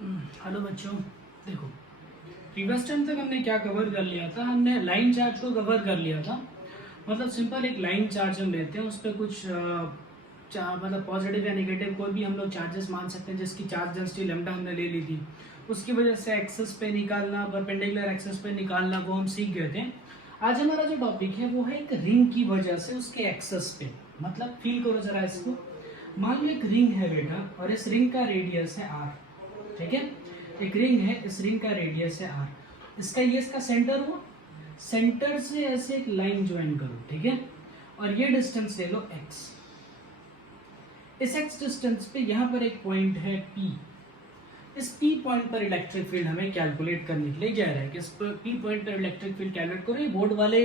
Hello बच्चों, देखो previous time तक हमने क्या कवर कर लिया था। हमने लाइन चार्ज को कवर कर लिया था। मतलब सिंपल एक लाइन चार्ज हम लेते हैं, उस पर कुछ मतलब पॉजिटिव या नेगेटिव कोई भी हम लोग चार्जेस मान सकते हैं, जिसकी चार्ज डेंसिटी लैम्डा हमने ले ली थी। उसकी वजह से एक्सेस पे निकालना, परपेंडिकुलर एक्सेस पे निकालना, वो हम सीख गए थे। आज हमारा जो टॉपिक है वो है एक रिंग की वजह से उसके एक्सेस पे। मतलब फील करो जरा इसको। मान लो एक रिंग है बेटा, और इस रिंग का रेडियस है आर। ठीक है, एक रिंग है, इस रिंग का रेडियस है आर। इसका सेंटर हुआ। सेंटर से ऐसे एक लाइन ज्वाइन करो, ठीक है, और ये डिस्टेंस ले लो x। इस x डिस्टेंस पे यहां पर एक पॉइंट है P। इस P पॉइंट पर इलेक्ट्रिक फील्ड हमें कैलकुलेट करने के लिए जा रहा है कि इस P पॉइंट पर इलेक्ट्रिक फील्ड कैलकुलेट करो। ये बोर्ड वाले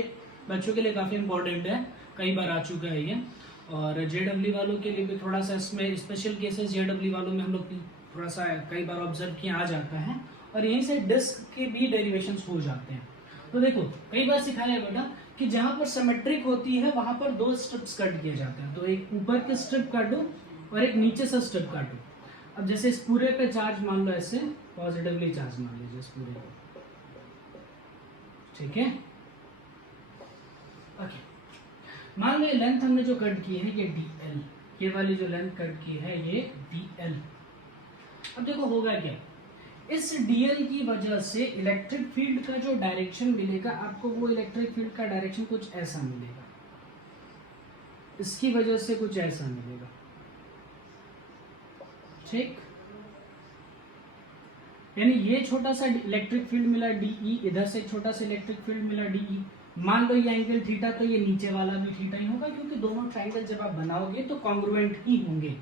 बच्चों के लिए काफी इंपॉर्टेंट है, कई बार आ चुका है ये। और जेडब्ल्यू वालों के लिए भी थोड़ा सा इसमें स्पेशल केसेस, जेडब्ल्यू वालों में हम लोग थोड़ा सा कई बार ऑब्जर्व किया आ जाता है, और यहीं से डिस्क के भी डेरिवेशंस हो जाते हैं। तो देखो कई बार सिखाया है बेटा कि जहां पर सिमेट्रिक होती है वहां पर दो स्ट्रिप्स कट किए जाते हैं। तो एक ऊपर के स्ट्रिप काटो और एक नीचे से स्ट्रिप काटो। अब जैसे इस पूरे पे चार्ज मान लो, ऐसे पॉजिटिवली चार्ज मान लीजिए इस पूरे पे, ठीक है। ओके, मान लो ये लेंथ हमने जो कट की है ये dl, ये वाली जो लेंथ कट की है ये dl। अब देखो होगा क्या, इस dl की वजह से इलेक्ट्रिक फील्ड का जो डायरेक्शन मिलेगा आपको, वो इलेक्ट्रिक फील्ड का डायरेक्शन कुछ ऐसा मिलेगा, इसकी वजह से कुछ ऐसा मिलेगा, ठीक। यानी ये छोटा सा इलेक्ट्रिक फील्ड मिला dE, इधर से छोटा सा इलेक्ट्रिक फील्ड मिला dE। मान लो ये एंगल थीटा, तो ये नीचे वाला भी थीटा ही होगा, क्योंकि दोनों ट्राइंगल जब आप बनाओगे तो कॉन्ग्रुएंट ही होंगे।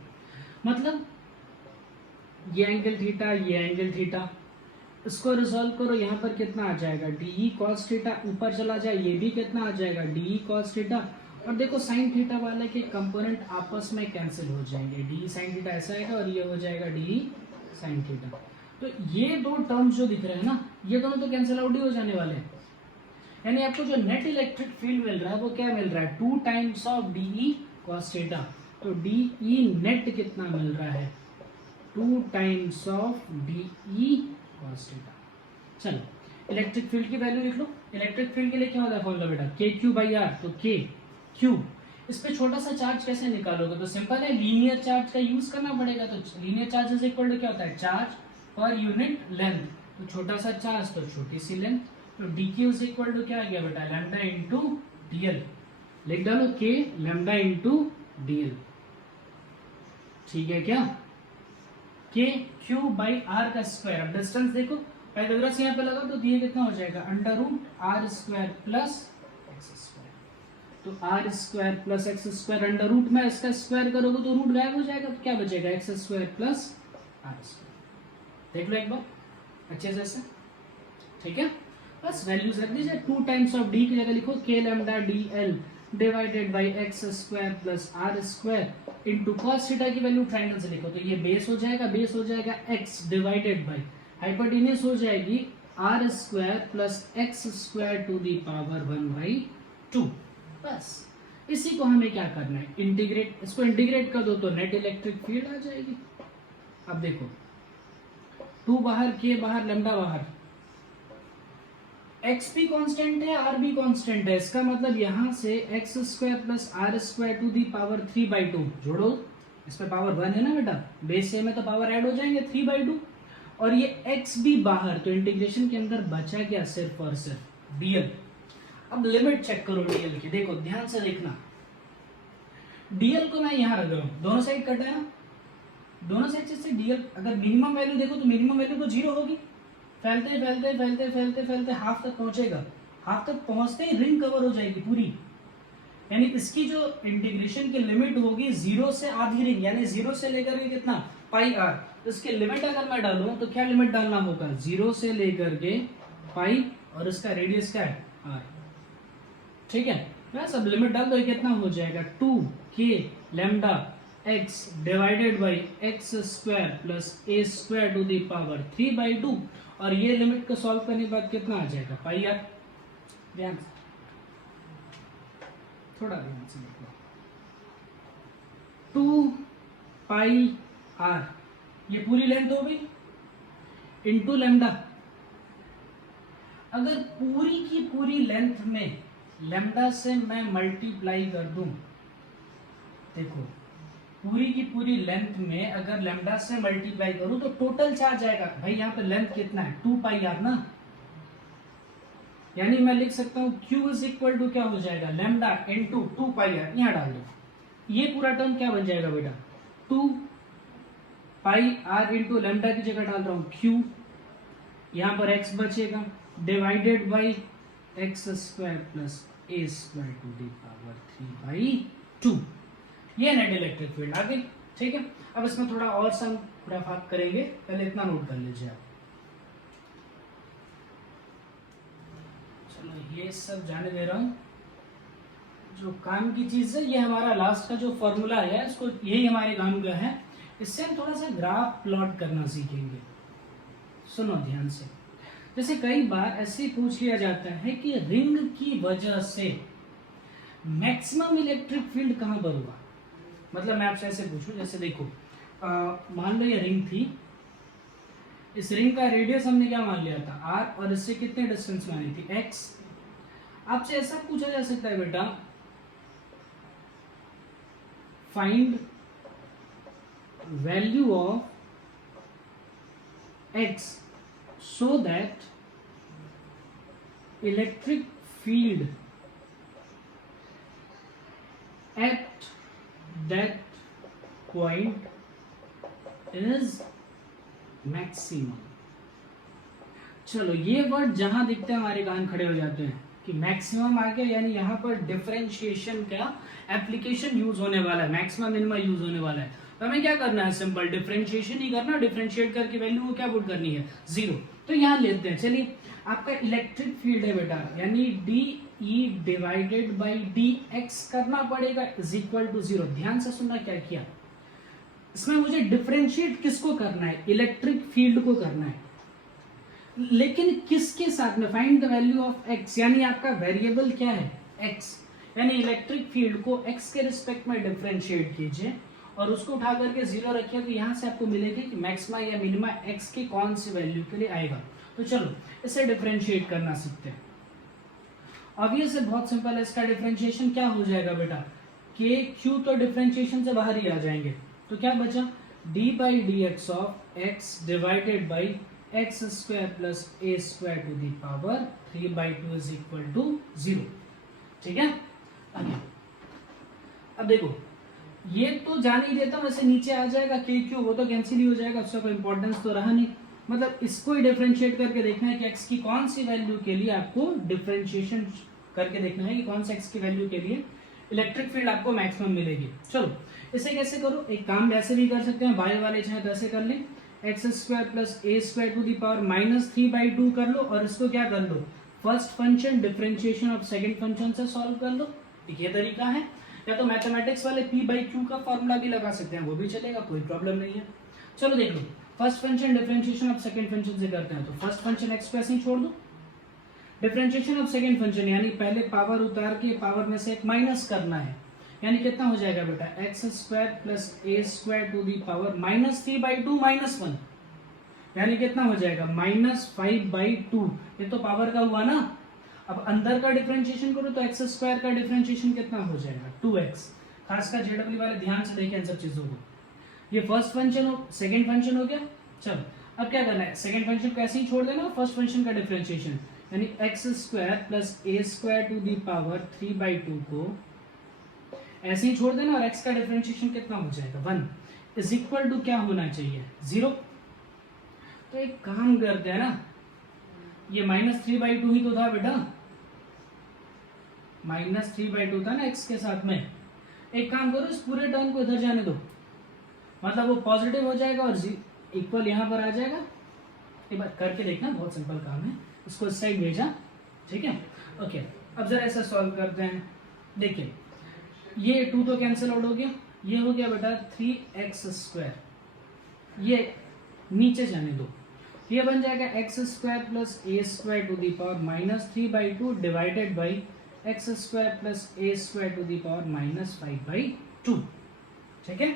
मतलब ये एंगल थीटा, ये एंगल थीटा, इसको रिजॉल्व करो, यहाँ पर कितना आ जाएगा dE cos थीटा, ऊपर चला जाए ये भी कितना आ जाएगा dE cos थीटा। और देखो साइन थीटा वाले के कंपोनेंट आपस में कैंसिल हो जाएंगे, dE साइन थीटा ऐसा आएगा और ये हो जाएगा dE साइन थीटा। तो ये दो टर्म्स जो दिख रहे हैं ना, ये दोनों तो कैंसिल आउट ही हो जाने वाले हैं। यानी आपको जो नेट इलेक्ट्रिक फील्ड मिल रहा है वो क्या मिल रहा है, 2 times of dE cos theta. तो dE नेट कितना मिल रहा है, 2 times of dE cos theta. चलो इलेक्ट्रिक फील्ड की वैल्यू लिख लो। इलेक्ट्रिक फील्ड के लिए क्या होता है फॉर्मूला बेटा, KQ/R। तो K Q, इस पे छोटा सा चार्ज कैसे निकालोगे, तो सिंपल है, लीनियर चार्ज का यूज करना पड़ेगा। तो linear charge is equal to क्या होता है, चार्ज पर यूनिट लेंथ। तो छोटा सा चार्ज तो छोटी सी लेंथ। तो dq इज इक्वल टू क्या आ गया बेटा, लैम्डा इंटू dl। लिख डालो k लैम्डा इंटू dl, ठीक है क्या। k Q/R का स्क्वायर। अब डिस्टेंस देखो, पाइथागोरस यहाँ पे लगा तो ये कितना हो जाएगा, under root r square plus x square. तो r square plus x square, under root में इसका स्क्वायर करोगे तो रूट गायब हो जाएगा, तो क्या बचेगा, x square plus r square. देख लो एक बार अच्छे से ऐसे, ठीक है। बस वैल्यूज रख दीजिए, 2 टाइम्स ऑफ डी की जगह लिखो k lambda dl divided by x square plus r square into cos theta की वैल्यू ट्राइंगल से लिखो। तो ये बेस हो जाएगा, बेस हो जाएगा x डिवाइडेड बाई हाइपोटेन्यूज हो जाएगी r square plus x square to the power 1/2। बस इसी को हमें क्या करना है, इंटीग्रेट। इसको इंटीग्रेट कर दो तो नेट इलेक्ट्रिक फील्ड आ जाएगी। अब देखो 2 बाहर, k बाहर, लैम्डा बाहर, x भी कांस्टेंट है, r भी कांस्टेंट है। इसका मतलब यहां से x square plus r square to the power 3/2 जोड़ो। इस पे पावर 1 है ना बेटा, बेस से में तो पावर ऐड हो जाएंगे 3/2। और ये x भी बाहर, तो इंटीग्रेशन के अंदर बचा क्या, सिर्फ और सिर्फ dl। अब लिमिट चेक करो dl की, देखो ध्यान से देखना। dl को मैं यहां रख रहा हूं, दोनों साइड कट है ना, दोनों साइड से dl अगर मिनिमम वैल्यू देखो तो मिनिमम वैल्यू तो 0 होगी। फैलते फैलते फैलते फैलते फैलते हाफ तक पहुंचेगा, हाफ तक पहुंचते ही रिंग कवर हो जाएगी पूरी। यानी इसकी जो इंटीग्रेशन की लिमिट होगी 0 से आधी रिंग, यानी 0 से लेकर के कितना पाई आर। तो इसकी लिमिट अगर मैं डालूं तो क्या लिमिट डालना होगा, 0 से लेकर के पाई, और इसका रेडियस क्या है आर, ठीक है। बस अब लिमिट डाल दो, कितना हो जाएगा 2k lambda x divided by x square plus a square to the power 3/2। और ये लिमिट को सॉल्व करने के बाद कितना आ जाएगा पाई आर। ध्यान से, थोड़ा ध्यान से देखो, 2 पाई आर, ये पूरी लेंथ हो गई। Into lambda. अगर पूरी की पूरी लेंथ में लेमडा से मैं मल्टीप्लाई कर दूं, देखो पूरी की पूरी लेंथ में अगर लेमडा से मल्टीप्लाई करूं तो टोटल चार्ज आएगा। भाई यहाँ पे लेंथ कितना है 2 पाई आर ना, यानी मैं लिख सकता हूं Q इज इक्वल टू क्या हो जाएगा लेमडा इंटू 2 पाई आर। यहाँ डाल दो, ये पूरा टर्म क्या बन जाएगा बेटा 2 पाई आर इंटू लेमडा की जगह डाल रहा हूं Q, यहाँ पर x बचेगा divided by x square plus a square to the power 3/2। ये नेट इलेक्ट्रिक फील्ड आगे। ठीक है, अब इसमें थोड़ा और सम खुराफात करेंगे, पहले इतना नोट कर लीजिए आप। चलो ये सब जाने दे रहा हूँ, जो काम की चीज है ये हमारा लास्ट का जो फॉर्मूला है इसको यही हमारे काम का है। इससे हम थोड़ा सा ग्राफ प्लॉट करना सीखेंगे। सुनो ध्यान से, जैसे कई बार ऐसे पूछ लिया जाता है कि रिंग की वजह से मैक्सिमम इलेक्ट्रिक फील्ड कहां पर होगा। मतलब मैं आपसे ऐसे पूछूं, जैसे देखो मान लो ये रिंग थी, इस रिंग का रेडियस हमने क्या मान लिया था r, और इससे कितने डिस्टेंस मानी थी x। आपसे ऐसा पूछा जा सकता है बेटा find value of x so that electric field at that point is maximum। चलो ये वर्ड जहां दिखते हैं हमारे कान खड़े हो जाते हैं कि मैक्सिमम आ गया, यानी यहाँ पर डिफरेंशिएशन का एप्लीकेशन यूज होने वाला है, मैक्सिमम मिनिमम यूज होने वाला है। तो हमें क्या करना है, सिंपल डिफरेंशिएशन ही करना, डिफरेंशिएट करके वैल्यू को क्या पुट करनी है 0। तो यहाँ लेते हैं, चलिए आपका इलेक्ट्रिक फील्ड है बेटा, यानी D E divided by d x करना पड़ेगा इज इक्वल टू 0। ध्यान से सुनना क्या किया, इसमें मुझे डिफरेंशिएट किसको करना है, इलेक्ट्रिक फील्ड को करना है, लेकिन किसके साथ में, find the value of x, यानी आपका वेरिएबल क्या है एक्स, यानी इलेक्ट्रिक फील्ड को एक्स के रिस्पेक्ट में डिफरेंशिएट कीजिए और उसको उठा करके 0 रखिए, तो यहां से आपको मिलेगा कि मैक्सिमा या मिनिमा एक्स की कौन सी वैल्यू के लिए आएगा। तो चलो इसे डिफरेंशिएट करना सीखते हैं। ऑब्वियस है, बहुत सिंपल है, इसका डिफरेंशिएशन क्या हो जाएगा बेटा के क्यू, तो डिफरेंशिएशन से बाहर ही आ जाएंगे, तो क्या बचा d by d x of x divided by x square plus a square to the power 3/2 is equal to 0। ठीक है, अब देखो ये तो जान ही देता हूं, वैसे नीचे आ जाएगा के क्यू, वो तो कैंसिल ही हो जाएगा, उसका कोई इंपॉर्टेंस तो रहा नहीं। मतलब इसको ही डिफरेंशिएट करके देखना है कि x की कौन सी वैल्यू के लिए आपको डिफरेंशिएशन करके देखना है कि कौन सा x की वैल्यू के लिए इलेक्ट्रिक फील्ड आपको मैक्सिमम मिलेगी। चलो इसे कैसे करो, एक काम वैसे भी कर सकते हैं, बाय वाले चाहे तो ऐसे कर लें, x square plus a square to the power -3/2 कर लो और इसको क्या कर लो first function differentiation of second function से सॉल्व कर लो। ये तरीका है, या तो मैथमेटिक्स वाले p/q का फॉर्मूला भी लगा सकते हैं, वो भी चलेगा, कोई प्रॉब्लम नहीं है। चलो देख लो, first function differentiation of second function से करते हैं, तो फर्स्ट फंक्शन x को ऐसे ही छोड़ दो, डिफरेंशिएशन ऑफ सेकंड फंक्शन यानी पहले पावर उतार के पावर में से एक माइनस करना है, यानी कितना हो जाएगा बेटा x square plus a square to the power -3/2 -1, यानी कितना हो जाएगा -5/2। ये तो पावर का हुआ ना, अब अंदर का डिफरेंशिएशन करो तो एक्स स्क्वायर का डिफरेंशिएशन कितना हो जाएगा 2x। खासकर जेडब्ल्यू वाले ध्यान से देखें इन सब चीजों को। ये फर्स्ट फंक्शन हो, सेकंड फंक्शन हो गया। चलो अब क्या करना है, सेकंड फंक्शन को ऐसे ही छोड़ देना, फर्स्ट फंक्शन का डिफरेंशिएशन यानी x square plus a square to the power 3/2 को ऐसे ही छोड़ देना और x का डिफरेंशिएशन कितना हो जाएगा 1 इज इक्वल टू क्या होना चाहिए 0। तो एक काम करते हैं ना, ये -3/2 ही तो था बेटा, -3/2 था ना x के साथ में। एक काम करो, इस पूरे टर्म को इधर जाने दो, मतलब वो पॉजिटिव हो जाएगा और इक्वल यहाँ पर आ जाएगा। एक बार करके देखना, बहुत सिंपल काम है, इसको इस साइड भेजा। ठीक है, ओके। अब जरा ऐसा सॉल्व करते हैं। देखिए ये 2 तो कैंसिल आउट हो गया, ये हो गया बेटा 3x², ये नीचे जाने दो, ये बन जाएगा x² plus a square to the power -3/2 divided by x² plus a square to the power -5/2। ठीक है,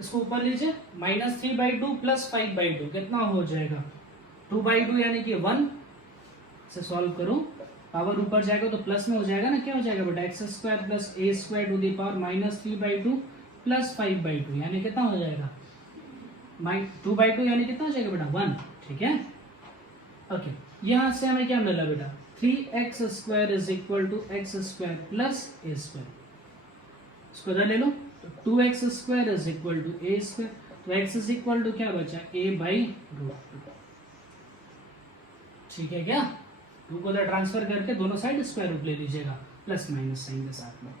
इसको ऊपर लीजिए, -3/2 प्लस 5/2 कितना हो जाएगा 2/2 यानी कि 1 से सॉल्व करो, पावर ऊपर जाएगा तो प्लस में हो जाएगा ना, क्या हो जाएगा बेटा x square plus a square to the power -3/2 प्लस 5/2 यानी कितना हो जाएगा 2/2 यानी कितना हो जाएगा बेटा 1। ठीक है, ओके। यहां से हमें क्या मिला बेटा 3x square is equal to x square plus a square, इसको इधर ले लो तो 2x square is equal to a square, तो x इज इक्वल टू क्या बचा a/√2। ठीक है क्या, 2 को इधर ट्रांसफर करके दोनों साइड स्क्वायर रूट ले लीजिएगा प्लस माइनस साइन के साथ में,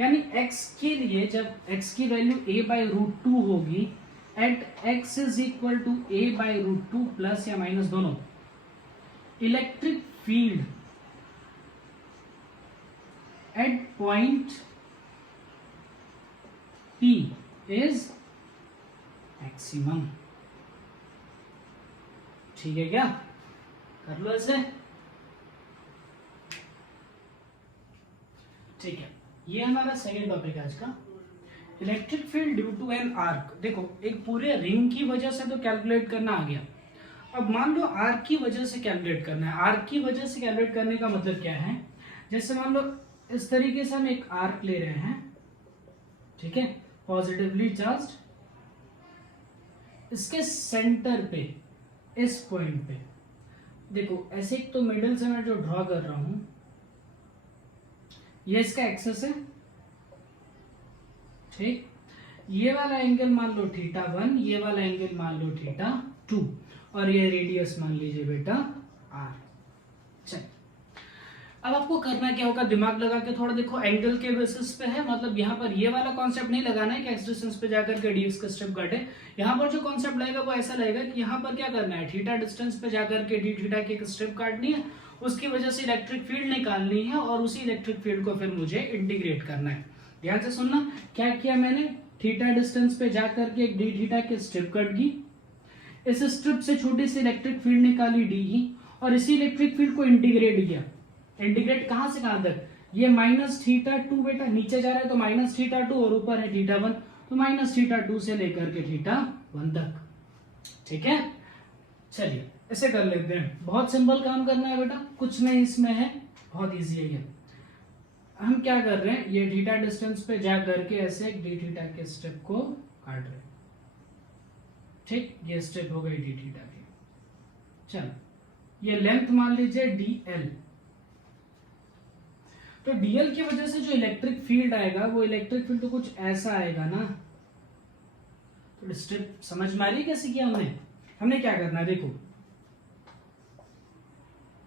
यानी x के लिए जब x की वैल्यू a/√2 होगी at x is equal to a/√2 plus या माइनस दोनों, electric field at point P is maximum. ठीक है क्या, कर लो ऐसे। ठीक है, ये हमारा सेकेंड टॉपिक है आज का, electric field due to an arc. देखो एक पूरे रिंग की वजह से तो कैलकुलेट करना आ गया, अब मान लो आर्क की वजह से कैलकुलेट करना है। आर्क की वजह से कैलकुलेट करने का मतलब क्या है, जैसे मान लो इस तरीके से हम एक आर्क ले रहे हैं, ठीक है, पॉजिटिवली चार्ज्ड, इसके सेंटर पे इस पॉइंट पे देखो ऐसे एक तो मिडिल से मैं जो ड्रॉ कर रहा हूं ये इसका एक्सेस है, ठीक, ये वाला एंगल मान लो θ1, ये वाला एंगल मान लो θ2 और ये रेडियस मान लीजिए बेटा r। चलिए अब आपको करना क्या होगा, दिमाग लगा के थोड़ा देखो, एंगल के बेसिस पे है, मतलब यहाँ पर ये वाला कॉन्सेप्ट नहीं लगाना है कि एक्स डिस्टेंस पे जाकर के dx का स्टेप काटे। यहाँ पर जो कॉन्सेप्ट लगेगा वो ऐसा लगेगा कि यहाँ पर क्या करना है, थीटा डिस्टेंस पे जाकर के d थीटा की एक स्टेप काटनी है, उसकी वजह से इलेक्ट्रिक फील्ड निकालनी है और उसी इलेक्ट्रिक फील्ड को फिर मुझे इंटीग्रेट करना है। ध्यान से सुनना, क्या किया मैंने, थीटा डिस्टेंस पे जाकर के एक डी थीटा की स्ट्रिप कट की, इस स्ट्रिप से छोटी सी इलेक्ट्रिक फील्ड निकाली डी की और इसी इलेक्ट्रिक फील्ड को इंटीग्रेट किया। इंटीग्रेट कहां से कहां तक, ये -θ2 बेटा नीचे जा रहा है तो -θ2 और ऊपर है θ1 तो -θ2 से लेकर के θ1 तक। ठीक है, चलिए ऐसे कर लेते हैं, बहुत सिंपल काम करना है बेटा, कुछ नहीं इसमें है, बहुत इजी है ये। हम क्या कर रहे हैं, ये थीटा डिस्टेंस पे जा करके ऐसे डी थीटा के स्टेप को काट रहे हैं, ठीक, ये स्टेप हो गई डी थीटा की। चलो ये लेंथ मान लीजिए dl, तो dl की वजह से जो इलेक्ट्रिक फील्ड आएगा वो इलेक्ट्रिक फील्ड तो कुछ ऐसा आएगा ना, तो स्टेप समझ में आ रही कैसे किया हमने क्या करना है, देखो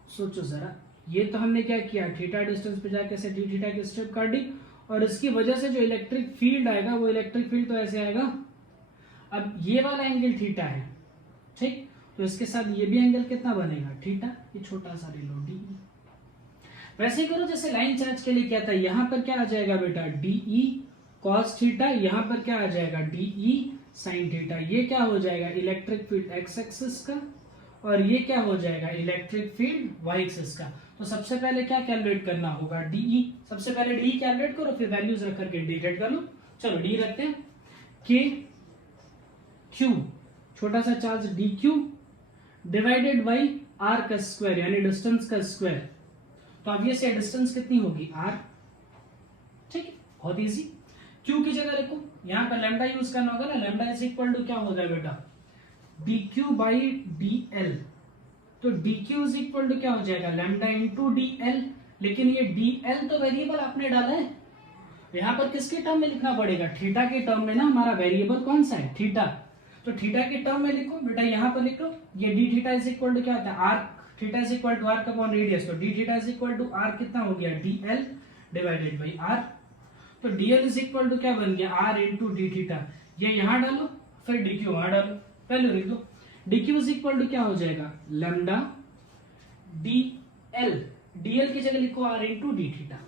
सोचो जरा, ये तो हमने क्या किया, थीटा डिस्टेंस पे जाके ऐसे डी थीटा की स्टेप काट दी और इसकी वजह से जो इलेक्ट्रिक फील्ड आएगा वो इलेक्ट्रिक फील्ड तो ऐसे आएगा। अब ये वाला एंगल थीटा है, ठीक, तो इसके साथ ये भी एंगल कितना बनेगा थीटा, ये छोटा सा ले लो डी। वैसे ही करो जैसे लाइन चार्ज के लिए क्या था, यहां पर क्या आ जाएगा बेटा डीई कॉस थीटा, यहां पर क्या आ जाएगा डीई साइन थीटा, ये क्या हो जाएगा इलेक्ट्रिक फील्ड एक्स एक्सिस का और ये क्या हो जाएगा इलेक्ट्रिक फील्ड वाई एक्सिस का। तो सबसे पहले क्या कैलकुलेट करना होगा, डीई, सबसे पहले डीई कैलकुलेट करो फिर वैल्यूज रख करके इंटीग्रेट कर लो। चलो डी रखते हैं, के क्यू छोटा सा charge d q divided by r का स्क्वायर यानी डिस्टेंस का स्क्वायर, तो अब ये से डिस्टेंस कितनी होगी आर, ठीक है, बहुत इजी। क्यू की जगह लिखो, यहां पर लैम्डा यूज करना होगा ना, लैम्डा इज इक्वल टू क्या हो जाए बेटा dq बाई dl, तो dq इज इक्वल टू क्या हो जाएगा लैम्डा इंटू dl, लेकिन ये dl तो वेरिएबल आपने डाला है, यहां पर किसके टर्म में लिखना पड़ेगा, थीटा के टर्म में ना, हमारा वेरिएबल कौन सा है थीटा, तो थीटा के टर्म में लिखो बेटा, यहां पर लिख लो ये d theta is equal to क्या होता है r theta is equal to r का अपॉन रेडियस, तो d theta is equal to r कितना हो गया dl डिवाइडेड बाई आर, तो dl इज इक्वल टू क्या बन गया आर इंटू डी थीटा, ये यहां डालो फिर dq वहां डालो, पहले लिख दो dq इज इक्वल टू क्या हो जाएगा लैम्डा dl, dl की जगह लिखो r इंटू डी थीटा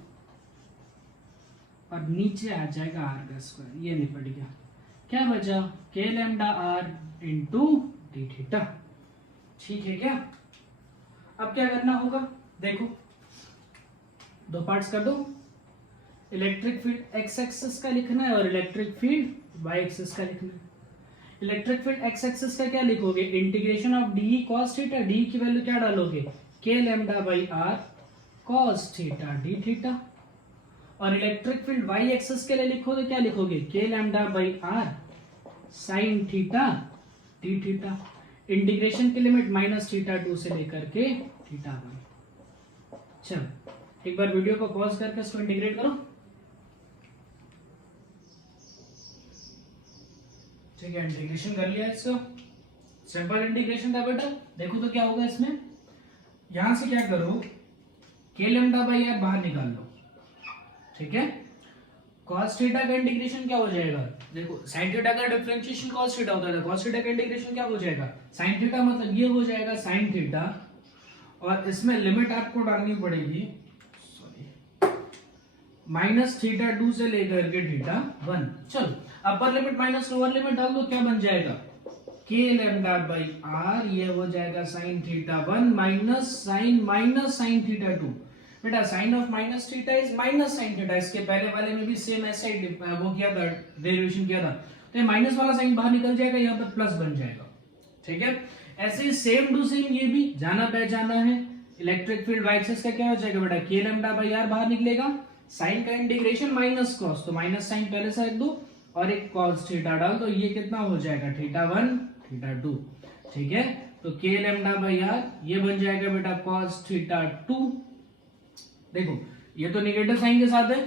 और नीचे आ जाएगा r का स्क्वायर, ये निपट गया, क्या बचा k lambda r into D theta. ठीक है क्या, अब क्या करना होगा, देखो दो पार्ट्स कर दो, इलेक्ट्रिक फील्ड एक्स एक्सिस का लिखना है और इलेक्ट्रिक फील्ड वाई एक्सिस का लिखना है। इलेक्ट्रिक फील्ड एक्स एक्सिस का क्या लिखोगे, integration of d cos theta, d की वैल्यू क्या डालोगे, k lambda by r cos theta d theta. और इलेक्ट्रिक फील्ड वाई एक्सिस के लिए लिखोगे, क्या लिखोगे, k lambda by r sine theta d theta. Integration की लिमिट माइनस थीटा 2 से लेकर के थीटा 1। चलो एक बार वीडियो को पॉज करके इसको इंटीग्रेट करो। ठीक है, इंटीग्रेशन कर लिया इसको, सिंपल इंटीग्रेशन था बेटा। देखो तो क्या होगा इसमें, यहां से क्या करो, के लैम्डा बाई आर बाहर निकाल लो, ठीक है। cos थीटा का इंटीग्रेशन क्या हो जाएगा, देखो sin थीटा का डिफरेंशिएशन cos थीटा होता है, cos थीटा का इंटीग्रेशन क्या हो जाएगा, sin थीटा, मतलब ये हो जाएगा sin थीटा, और इसमें लिमिट आपको डालनी पड़ेगी, सॉरी, माइनस थीटा 2 से लेकर के थीटा 1। चलो upper limit minus lower limit डाल दो, क्या बन जाएगा, के लैम्डा बाई आर, ये हो जाएगा sin theta 1 minus sin theta 2। बेटा sine of minus theta is minus sine theta, इसके पहले वाले में भी सेम ऐसा ही वो किया था, डेरिवेशन किया था, तो ये माइनस वाला साइन बाहर निकल जाएगा, यहाँ पर प्लस बन जाएगा, ठीक है। ऐसे ही सेम टू सेम ये भी जाना पहचाना है। इलेक्ट्रिक फील्ड वाई एक्सिस का क्या हो जाएगा बेटा, के लैम्डा बाई आर बाहर निकलेगा, साइन का इंटीग्रेशन माइनस कॉस, तो माइनस साइन पहले से रख दो और एक कॉस थीटा डाल दो, ये कितना हो जाएगा, थीटा 1 थीटा 2, ठीक है। तो के लैम्डा बाई आर ये बन जाएगा बेटा कॉस थीटा 2। देखो ये तो निगेटिव साइन के साथ है,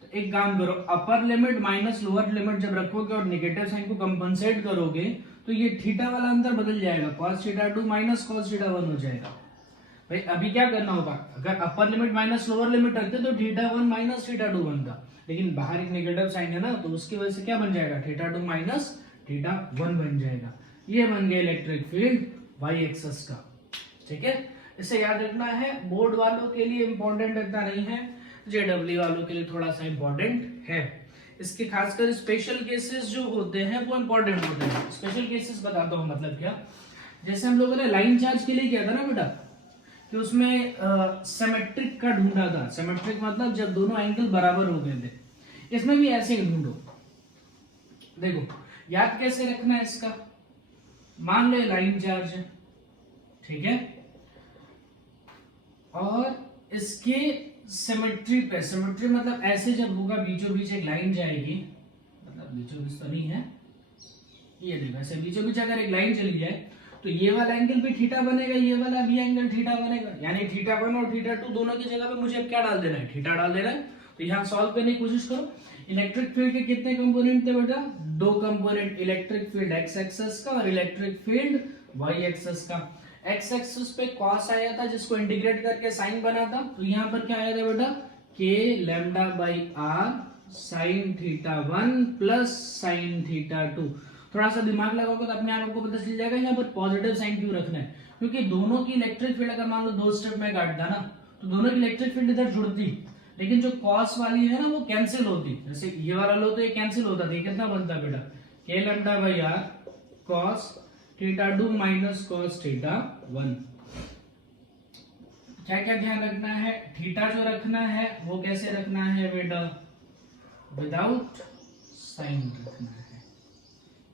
तो एक काम करो, upper limit minus lower limit जब रखोगे और निगेटिव साइन को कंपनसेट करोगे तो ये थीटा वाला अंतर बदल जाएगा, cos theta 2 minus cos theta 1 हो जाएगा। भाई अभी क्या करना होगा, अगर upper limit minus lower limit रखते तो थीटा 1 माइनस थीटा 2 बनता, लेकिन बाहर एक नेगेटिव साइन है ना, तो उसकी वजह से क्या बन जाएगा, थीटा 2 माइनस थीटा 1 बन जाएगा। ये बन गया इलेक्ट्रिक फील्ड वाई एक्सिस का, ठीक है। इसे याद रखना है, बोर्ड वालों के लिए इंपॉर्टेंट इतना नहीं है, जेडब्ल्यू वालों के लिए थोड़ा सा इंपॉर्टेंट है। इसके खासकर स्पेशल केसेस जो होते हैं वो इंपॉर्टेंट होते हैं। स्पेशल केसेस बताता हूँ, मतलब क्या, जैसे हम लोगों ने लाइन चार्ज के लिए किया था ना बेटा, कि उसमें सिमेट्रिक का ढूंढा था। सिमेट्रिक मतलब जब दोनों एंगल बराबर हो गए थे, इसमें भी ऐसे ही ढूंढो। देखो याद कैसे रखना है इसका, मान लो लाइन चार्ज है, ठीक है, और इसके सिमेट्री पे, सिमेट्री मतलब ऐसे जब होगा बीचों बीच एक लाइन जाएगी, मतलब बीचों बीच तो नहीं है, ये देखो ऐसे बीचों बीच अगर एक लाइन चली जाए तो ये वाला एंगल भी थीटा बनेगा, ये वाला भी एंगल थीटा बनेगा, यानी थीटा 1 और थीटा 2 दोनों की जगह पे मुझे अब क्या डाल देना है, थीटा डाल देना है। तो यहाँ सॉल्व करने की कोशिश करो। इलेक्ट्रिक फील्ड के कितने कंपोनेंट थे बेटा, 2 component, electric field x axis का और इलेक्ट्रिक फील्ड वाई एक्सिस का। एक्स एक्सिस पे कॉस आया था जिसको इंटीग्रेट करके साइन बना था, तो यहाँ पर क्या आया था बेटा, k lambda by r sine theta 1 plus sine theta 2। थोड़ा सा दिमाग लगाओगे तो अपने आप को पता चल जाएगा यहाँ पर पॉजिटिव साइन क्यों रखना है, क्योंकि दोनों की इलेक्ट्रिक फील्ड अगर मान लो 2 स्टेप में काटता ना, तो दोनों की इलेक्ट्रिक फील्ड इधर जुड़ती, लेकिन जो कॉस वाली है ना वो कैंसिल होती। जैसे ये वाला लो तो ये कैंसिल होता था, ये कितना बनता बेटा, k lambda by r cos theta 2 minus cos theta 1। क्या क्या ध्यान रखना है, थीटा जो रखना है वो कैसे रखना है बेटा, विदाउट साइन रखना है,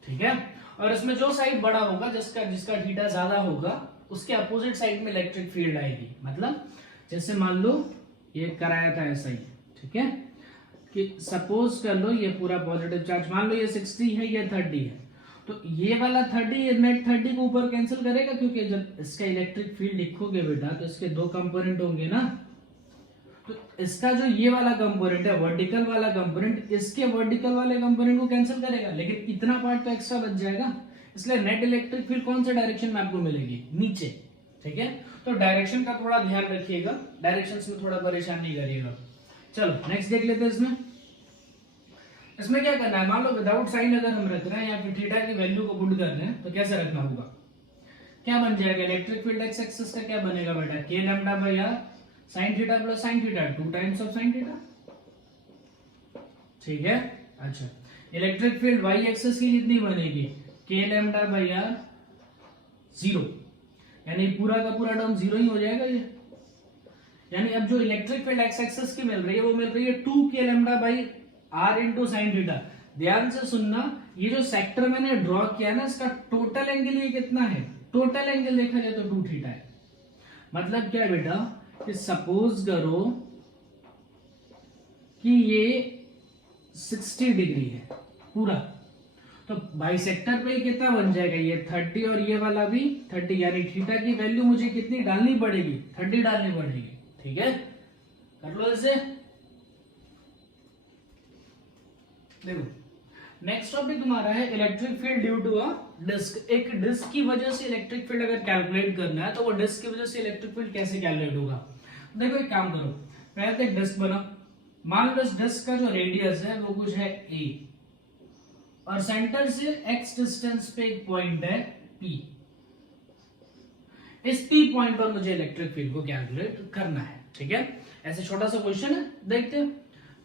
ठीक है। और इसमें जो साइड बड़ा होगा, जिसका थीटा ज्यादा होगा, उसके अपोजिट साइड में इलेक्ट्रिक फील्ड आएगी। मतलब जैसे मान लो ये कराया था ऐसा ही, ठीक है, कि सपोज कर लो ये पूरा पॉजिटिव चार्ज, मान लो ये 60 है, ये 30 है, तो ये वाला 30 ये नेट 30 को ऊपर कैंसिल करेगा, क्योंकि जब इसका इलेक्ट्रिक फील्ड लिखोगे बेटा तो इसके 2 कंपोनेंट होंगे ना, तो इसका जो ये वाला कंपोनेंट है वर्टिकल वाला कंपोनेंट, इसके वर्टिकल वाले कंपोनेंट को कैंसिल करेगा, लेकिन इतना पार्ट तो एक्स्ट्रा बच जाएगा, इसलिए नेट इलेक्ट्रिक फील्ड कौन से डायरेक्शन में आपको मिलेगी, नीचे, ठीक है। तो डायरेक्शन का थोड़ा ध्यान रखिएगा, डायरेक्शंस में थोड़ा परेशान नहीं करिएगा। चलो नेक्स्ट देख लेते हैं। इसमें क्या करना है, मान लो विदाउट साइन अगर हम रख रहे हैं या फिर थीटा की वैल्यू को पुट कर रहे हैं, तो कैसे रखना होगा, क्या बन जाएगा, इलेक्ट्रिक फील्ड एक्स एक्सिस का क्या बनेगा बेटा, k lambda by r sine theta plus sine theta 2 times of sine theta, ठीक है। अच्छा, इलेक्ट्रिक फील्ड वाई एक्सिस की कितनी बनेगी, के लैम्डा बाई आर 0, यानी पूरा का पूरा टर्म 0 ही हो जाएगा ये। यानी अब जो इलेक्ट्रिक फील्ड एक्स एक्सिस की मिल रही है वो मिल रही है 2 k lambda by r into sine theta. ध्यान से सुनना, ये जो सेक्टर मैंने ड्रॉ किया है ना, इसका टोटल एंगल ये कितना है, टोटल एंगल देखा जाए तो 2 थीटा है। मतलब क्या है बेटा कि सपोज करो कि ये 60 डिग्री है पूरा, तो बाइसेक्टर पे कितना बन जाएगा, ये 30 और ये वाला भी 30, यानी थीटा की वैल्यू मुझे कितनी डालनी पड़ेगी, 30 डालनी पड़ेगी। ठीक है, कर लो इसे। देखो नेक्स्ट टॉपिक तुम्हारा है electric field due to a disc. एक डिस्क की वजह से इलेक्ट्रिक फील्ड अगर कैलकुलेट करना है तो वो डिस्क की वजह से इलेक्ट्रिक फील्ड कैसे कैलकुलेट होगा। देखो एक काम करो, पहले तो एक डिस्क बनाओ। मान लो इस डिस्क का जो रेडियस है वो कुछ है a, और सेंटर से x डिस्टेंस पे एक पॉइंट है P। इस P पॉइंट पर मुझे इलेक्ट्रिक फील्ड को कैलकुलेट करना है। ठीक है, ऐसे छोटा सा क्वेश्चन है, देखते हैं।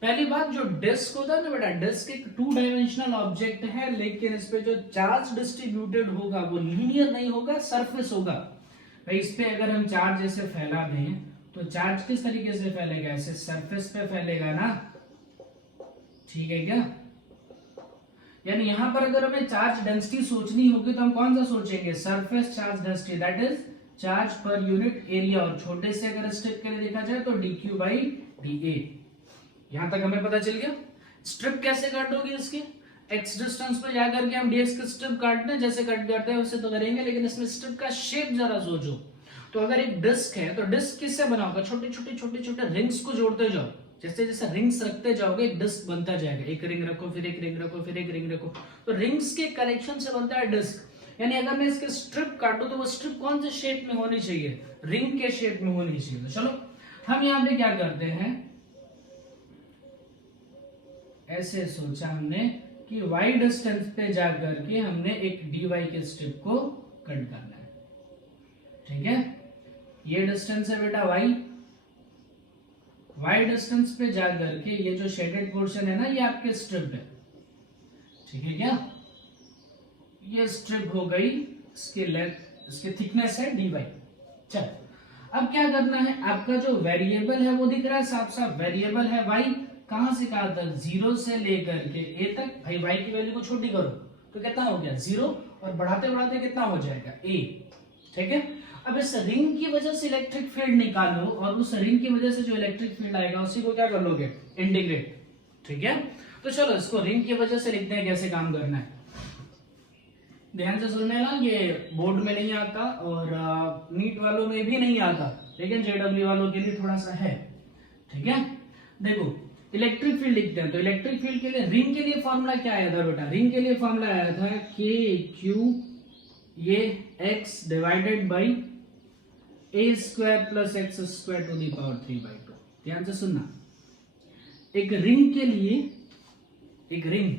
पहली बात, जो डिस्क होता है ना बेटा, डिस्क एक 2 डायमेंशनल ऑब्जेक्ट है, लेकिन इस पे जो चार्ज डिस्ट्रीब्यूटेड होगा वो लीनियर नहीं होगा, सरफेस होगा। भाई इस पे अगर हम चार्ज ऐसे फैला दें तो चार्ज किस तरीके से फैलेगा, ऐसे सरफेस पे फैलेगा ना। ठीक है क्या, यानी यहां पर अगर हमें चार्ज डेंसिटी सोचनी होगी तो हम कौन सा सोचेंगे, surface charge density, that is charge per unit area. और छोटे से अगर स्ट्रिप के लिए देखा जाए तो dq बाई dA। यहां तक हमें पता चल गया। स्ट्रिप कैसे काटोगे, इसके x डिस्टेंस पे जाकर के हम dx की स्ट्रिप काटते हैं, जैसे कट करते हैं वैसे तो करेंगे, लेकिन इसमें स्ट्रिप का शेप जरा सोचो। तो अगर एक डिस्क है तो डिस्क किससे बना होगा, छोटे छोटे छोटे छोटे रिंग्स को जोड़ते जाओ, जैसे जैसे रिंग्स रखते जाओगे एक डिस्क बनता जाएगा। एक रिंग रखो, फिर एक रिंग रखो, फिर एक रिंग रखो, तो रिंग्स के कलेक्शन से बनता है डिस्क। यानी अगर मैं इसके स्ट्रिप काटूं तो वो स्ट्रिप कौन से शेप में होनी चाहिए, रिंग के शेप में होनी चाहिए। तो चलो हम यहां पे क्या करते हैं, ऐसे सोचा हमने कि y डिस्टेंस पे जाकर के हमने एक dy के स्ट्रिप को कट करना है। ठीक है, ये डिस्टेंस है बेटा y डिस्टेंस पे जाकर के ये जो शेडेड पोर्शन है ना, ये आपके स्ट्रिप है। ठीक है क्या, ये स्ट्रिप हो गई, इसकी लेंथ, इसकी थिकनेस है dy। चल अब क्या करना है, आपका जो वेरिएबल है वो दिख रहा है साफ साफ, वेरिएबल है y। कहां से कहां तक, 0 से लेकर के a तक। भाई y की वैल्यू को छोटी करो तो कितना हो गया 0, और बढ़ाते बढ़ाते कितना हो जाएगा a। ठीक है, अब इस रिंग की वजह से इलेक्ट्रिक फील्ड निकालो, और उस रिंग की वजह से जो इलेक्ट्रिक फील्ड आएगा उसी को क्या कर लोगे, इंटीग्रेट। ठीक है, तो चलो इसको रिंग की वजह से लिखते हैं, कैसे काम करना है ध्यान से सुनने ना। ये बोर्ड में नहीं आता और नीट वालों में भी नहीं आता, लेकिन जेडब्ल्यू वालों के लिए थोड़ा सा है। ठीक है, देखो इलेक्ट्रिक फील्ड लिखते हैं, तो इलेक्ट्रिक फील्ड के लिए रिंग के लिए फॉर्मूला क्या आया था बेटा, रिंग के लिए फॉर्मूला आया था k q ये x divided by a square plus x square to the power 3/2। ध्यान से सुनना, एक रिंग के लिए, एक रिंग,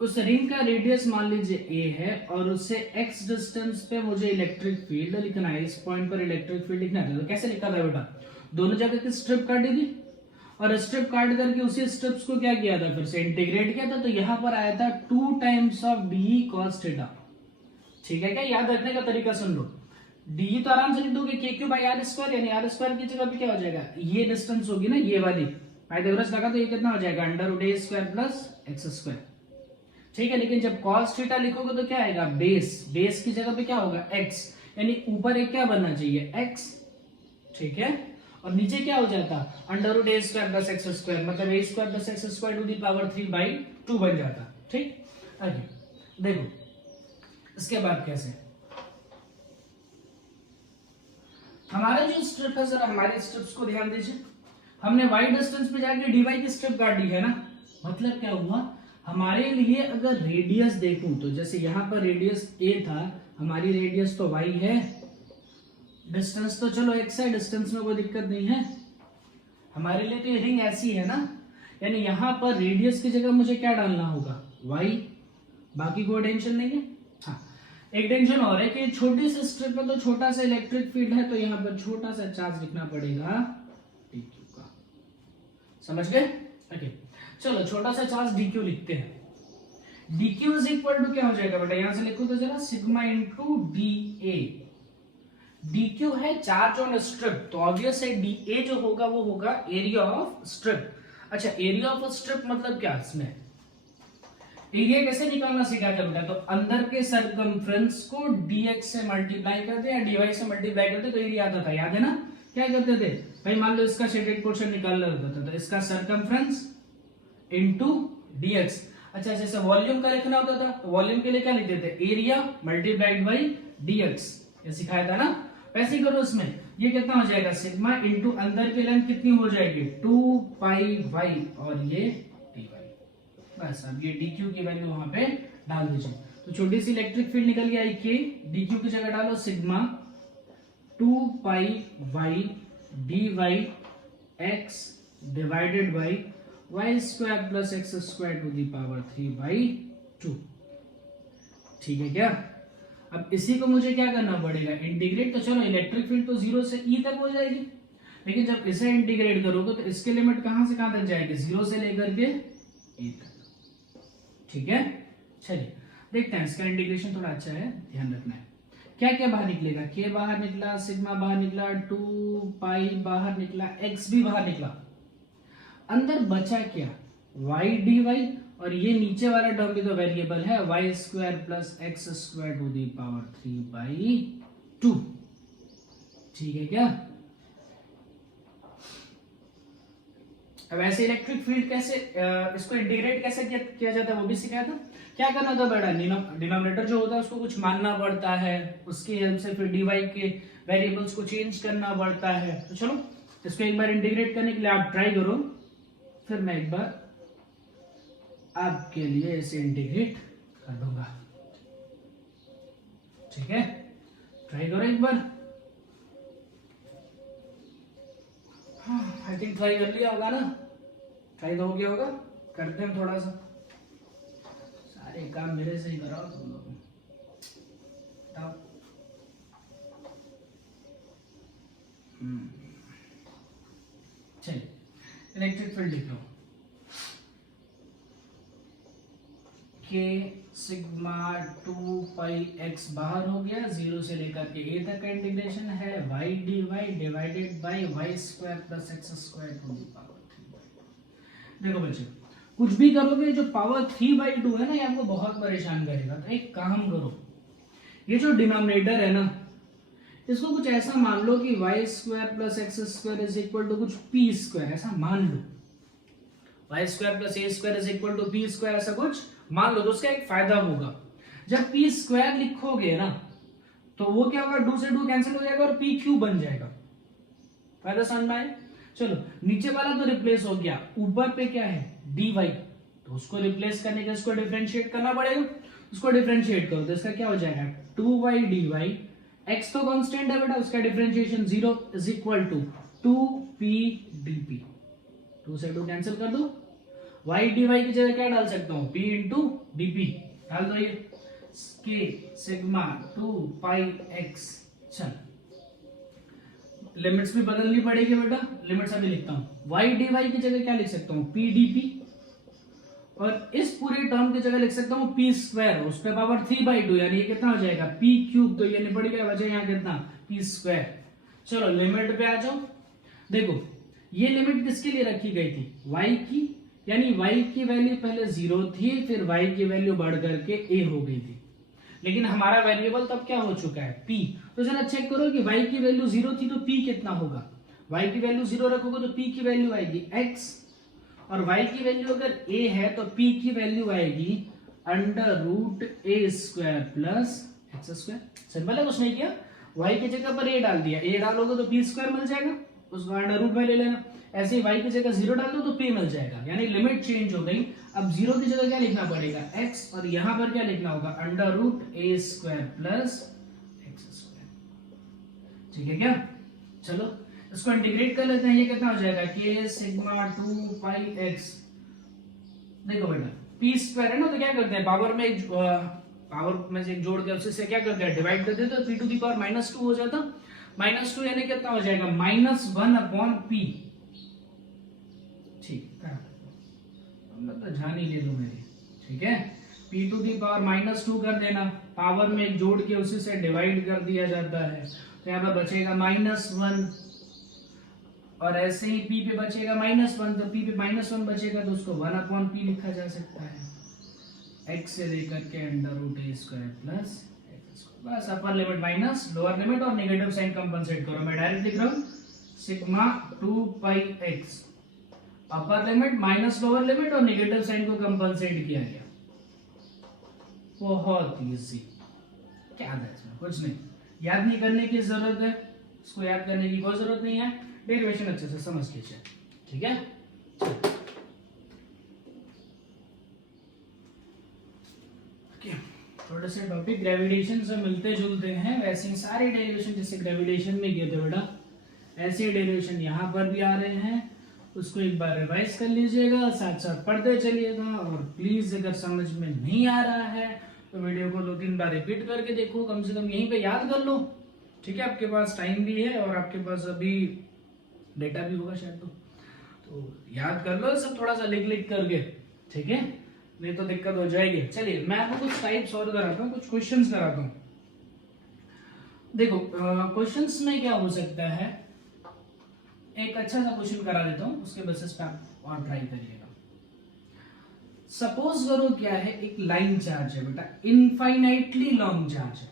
उस रिंग का रेडियस मान लीजिए a है, और उससे x डिस्टेंस पे मुझे इलेक्ट्रिक फील्ड लिखना है, इस पॉइंट पर इलेक्ट्रिक फील्ड लिखना है। तो कैसे लिखा था बेटा, दोनों जगह की स्ट्रिप काटी थी, और स्ट्रिप काट करके उसी स्ट्रिप्स को क्या किया था, फिर से इंटीग्रेट किया था। तो यहां पर आया था 2 times of d cos theta. ठीक है क्या, याद रखने का तरीका सुन लो, डी तो आराम से लिख दोगे के क्यू बाई आर स्क्वायर, यानी आर स्क्वायर की जगह पे क्या हो जाएगा, ये डिस्टेंस होगी ना ये वाली, पाइथागोरस लगा तो ये कितना हो जाएगा, under root a square plus x square. ठीक है, लेकिन जब कॉस थीटा लिखोगे तो क्या आएगा, बेस, बेस की जगह पे क्या होगा एक्स, यानी ऊपर एक क्या बनना चाहिए एक्स। ठीक है, और नीचे क्या हो जाता, under root a square plus x square, मतलब a square plus x square to the power 3/2 बन जाता। ठीक, आगे देखो इसके बाद कैसे, हमारा जो स्ट्रिप है, जरा हमारे स्ट्रिप्स को ध्यान दीजिए। हमने y डिस्टेंस पे जाके dy की स्ट्रिप काटी है ना, मतलब क्या हुआ, हमारे लिए अगर रेडियस देखूं तो जैसे यहां पर रेडियस a था, हमारी रेडियस तो y है, डिस्टेंस तो चलो x है, डिस्टेंस में कोई दिक्कत नहीं है हमारे लिए, तो ये रिंग ऐसी है ना, यानी यहां पर रेडियस की जगह मुझे क्या डालना होगा y, बाकी कोई टेंशन नहीं है। हाँ, एक टेंशन और है कि छोटी सी स्ट्रिप में तो छोटा सा इलेक्ट्रिक फील्ड है, तो यहाँ पर छोटा सा चार्ज लिखना पड़ेगा dq का, समझ गए। ओके, चलो छोटा सा चार्ज dq लिखते हैं। dq इज इक्वल टू क्या हो जाएगा बेटा, यहां से लिखो तो जरा, सिग्मा इंटू da। dq है चार्ज ऑन स्ट्रिप, तो ऑब्वियस है da जो होगा वो होगा एरिया ऑफ स्ट्रिप। अच्छा, एरिया ऑफ स्ट्रिप मतलब क्या, इसमें एरिया कैसे निकालना सीखा था बेटा, तो अंदर के सरकमफ्रेंस को dx से मल्टीप्लाई करते या dy से मल्टीप्लाई करते तो एरिया आता था, याद है ना? क्या करते थे भाई, मान लो इसका शेडेड पोर्शन निकालना होता था तो इसका सरकमफ्रेंस इनटू dx। अच्छा, जैसे वॉल्यूम का लिखना होता था तो वॉल्यूम के लिए क्या लिखते थे, एरिया मल्टीप्लाइड बाई dx, ये सिखाया था ना? वैसे ही करो इसमें, ये कितना हो जाएगा सिग्मा इनटू अंदर की लेंथ कितनी हो जाएगी 2 पाई y और ये dy। बस अब ये dq की वैल्यू वहां पे डाल दीजिए, तो छोटी सी इलेक्ट्रिक फील्ड निकल गया आई के, dq की जगह डालो sigma 2 pi y dy x divided by y square plus x square to the power 3/2। ठीक है क्या? अब इसी को मुझे क्या करना पड़ेगा, इंटीग्रेट। तो चलो इलेक्ट्रिक फील्ड तो 0 से E तक हो जाएगी, लेकिन जब इसे इंटीग्रेट करोगे तो इसके लिमिट कहां से कहां तक जाएगी, 0 से लेकर के E तक। ठीक है, चलिए देखते हैं, इसका इंटीग्रेशन थोड़ा अच्छा है, ध्यान रखना है। क्या क्या बाहर निकलेगा, k बाहर निकला, सिग्मा बाहर निकला, 2 पाई बाहर निकला, x भी बाहर निकला। अंदर बचा क्या, y dy, और ये नीचे वाला टर्म भी तो वेरिएबल है, y square plus x square to the power 3/2। ठीक है क्या? अब ऐसे इलेक्ट्रिक फील्ड कैसे इसको इंटीग्रेट कैसे किया जाता है वो भी सिखाया था। क्या करना था बेटा, डिनोमिनेटर जो होता है उसको कुछ मानना पड़ता है, उसकी हेल्प से फिर dy के वेरिएबल्स को चेंज करना पड़ता है। तो चलो इसको एक बार इंटीग्रेट करने के लिए आप ट्राई करो, फिर मैं एक बार आपके लिए इसे इंटीग्रेट कर दूंगा। ठीक है, ट्राई करो एक बार। आई थिंक ट्राई कर लिया होगा ना, ट्राई तो हो गया होगा। करते हैं थोड़ा सा, सारे काम मेरे से ही कराओ तुम लोग। चलिए इलेक्ट्रिक फील्ड लिख लो, के सिग्मा 2 पाई x बाहर हो गया, 0 से लेकर के a तक का इंटीग्रेशन है, y dy divided by y square plus x square to the power 3। देखो बच्चों, कुछ भी करोगे जो पावर 3/2 है ना, ये आपको बहुत परेशान करेगा। तो एक काम करो, ये जो डिनोमिनेटर है ना, इसको कुछ ऐसा मान लो कि y square plus x square is equal to कुछ p स्क्वायर, ऐसा मान लो। y square plus a square is equal to p square, ऐसा कुछ मान लो। तो उसका एक फायदा होगा, जब p स्क्वायर लिखोगे ना तो वो क्या होगा, 2 से 2 कैंसिल हो जाएगा और p क्यूब बन जाएगा। फायदा समझ में आया? चलो नीचे वाला तो रिप्लेस हो गया, ऊपर पे क्या है dy, तो उसको रिप्लेस करने के इसको डिफरेंशिएट करना पड़ेगा। उसको डिफरेंशिएट करो तो इसका क्या हो जाएगा 2y dy, x तो कांस्टेंट है बेटा, उसका differentiation 0 is equal to 2p dp। 2 से 2 कैंसिल कर दो, y dy की जगह क्या डाल सकता हूं, p इंटू dp डाल दो, ये k सिग्मा 2 पाई x। चल लिमिट्स भी बदलनी पड़ेगी बेटा, लिमिट्स अभी लिखता हूं, y dy की जगह क्या लिख सकता हूं p dp, और इस पूरे टर्म की जगह लिख सकता हूं p स्क्वायर, उस पे पावर 3/2, यानी ये कितना हो जाएगा p क्यूब, तो ये निपट गया, बचा यहाँ कितना p स्क्वायर। चलो लिमिट पे आ जाओ, देखो ये लिमिट किसके लिए रखी गई थी, y की, यानी y की वैल्यू पहले 0 थी, फिर y की वैल्यू बढ़ करके a हो गई थी, लेकिन हमारा वेरिएबल तब क्या हो चुका है p। तो जरा चेक करो कि y की वैल्यू 0 थी तो p कितना होगा, y की वैल्यू 0 रखोगे तो p की वैल्यू आएगी x, और y की वैल्यू अगर a है तो p की वैल्यू आएगी √a square plus x square. Simple है, कुछ नहीं किया, y की जगह पर a डाल दिया, a डालोगे तो p स्क्वायर मिल जाएगा, उसको √ में ले लेना। ऐसे ही y की जगह 0 डाल दो तो p मिल जाएगा, यानी लिमिट चेंज हो गई। अब 0 की जगह क्या लिखना पड़ेगा x, और यहां पर क्या लिखना होगा √a square plus x square. ठीक है क्या? चलो इसको इंटीग्रेट कर लेते हैं, ये कितना हो जाएगा k सिग्मा 2 पाई x। देखो बेटा p स्क्वायर है ना, तो क्या करते हैं पावर में एक जोड़ के उससे क्या करते हैं डिवाइड कर देते हैं, p टू दी पावर -2 हो जाता, -2 यानी कितना हो जाएगा -1/p। ठीक है, मतलब जान ही ले लो मेरी। ठीक है, p टू दी पावर -2 कर देना, पावर में एक जोड़ के उसी से डिवाइड कर दिया जाता है, तो यहाँ पर बचेगा -1, और ऐसे ही p पे बचेगा -1, तो p पे -1 बचेगा तो उसको 1/p लिखा जा सकता है। x से लेकर के under root a square plus बस upper limit minus lower limit और नेगेटिव साइन कंपनसेट करो। मैं डायरेक्ट लिख रहा हूं सिग्मा 2 पाई x upper limit minus lower limit और नेगेटिव साइन को कंपनसेट किया गया। बहुत इजी, क्या है इसमें, कुछ नहीं, याद नहीं करने की जरूरत है, इसको याद करने की कोई जरूरत नहीं है, डेरिवेशन अच्छे से समझ लीजिए, ठीक है। थोड़े से टॉपिक ग्रेविटेशन से मिलते जुलते हैं, वैसे ही सारे डेरिवेशन जैसे ग्रेविटेशन में किए थे बेटा, ऐसे डेरिवेशन यहाँ पर भी आ रहे हैं, उसको एक बार रिवाइज कर लीजिएगा, साथ साथ पढ़ते चलिएगा। और प्लीज अगर समझ में नहीं आ रहा है तो वीडियो को 2-3 बार रिपीट करके देखो, कम से कम यहीं पे याद कर लो, ठीक है। आपके पास टाइम भी है और आपके पास अभी डेटा भी होगा शायद, तो याद कर लो सब थोड़ा सा लिख करके, ठीक है, नहीं तो दिक्कत हो जाएगी। चलिए मैं आपको कुछ टाइप सॉल्व कराता हूँ, कुछ क्वेश्चंस कराता हूँ। देखो क्वेश्चंस में क्या हो सकता है, एक अच्छा सा क्वेश्चन करा देता हूँ, उसके बेसिस पे आप और ट्राई करिएगा। सपोज करो क्या है, एक लाइन चार्ज है बेटा, इनफाइनाइटली लॉन्ग चार्ज है,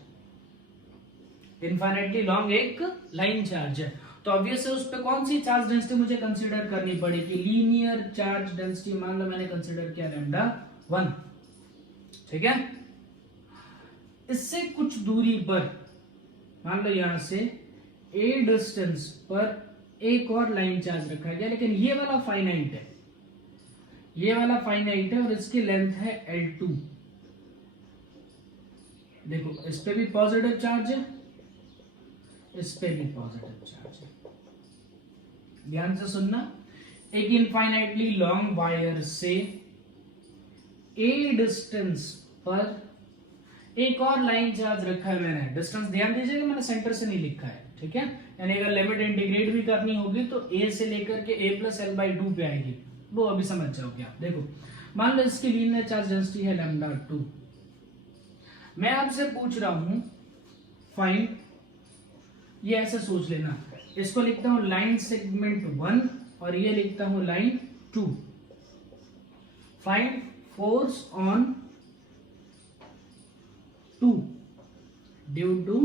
इनफाइनाइटली लॉन्ग एक लाइन चार्ज है, तो ऑब्वियस है उस पे कौन सी चार्ज डेंसिटी मुझे कंसीडर करनी पड़ेगी, लीनियर चार्ज डेंसिटी। मान लो मैंने कंसीडर किया λ1, ठीक है। इससे कुछ दूरी पर मान लो यहां से a डिस्टेंस पर एक और लाइन चार्ज रखा गया, लेकिन ये वाला फाइनाइट है, ये वाला फाइनाइट है और इसकी लेंथ है L2। देखो इस पे भी पॉजिटिव चार्ज है, इस पे भी पॉजिटिव चार्ज है, ध्यान से सुनना। एक इनफाइनाइटली लॉन्ग वायर से a डिस्टेंस पर एक और लाइन चार्ज रखा है मैंने, डिस्टेंस ध्यान दीजिएगा, मैंने सेंटर से नहीं लिखा है, ठीक है। यानी अगर लिमिट इंटीग्रेट भी करनी होगी तो a से लेकर के a प्लस L/2 पे आएगी, वो अभी समझ जाओगे आप। देखो मान लो इसकी लीनियर चार्ज डेंसिटी है λ2, मैं आपसे पूछ रहा हूं फाइंड, ये ऐसे सोच लेना, इसको लिखता हूं लाइन सेगमेंट 1 और ये लिखता हूं line 2। Find force on 2 due to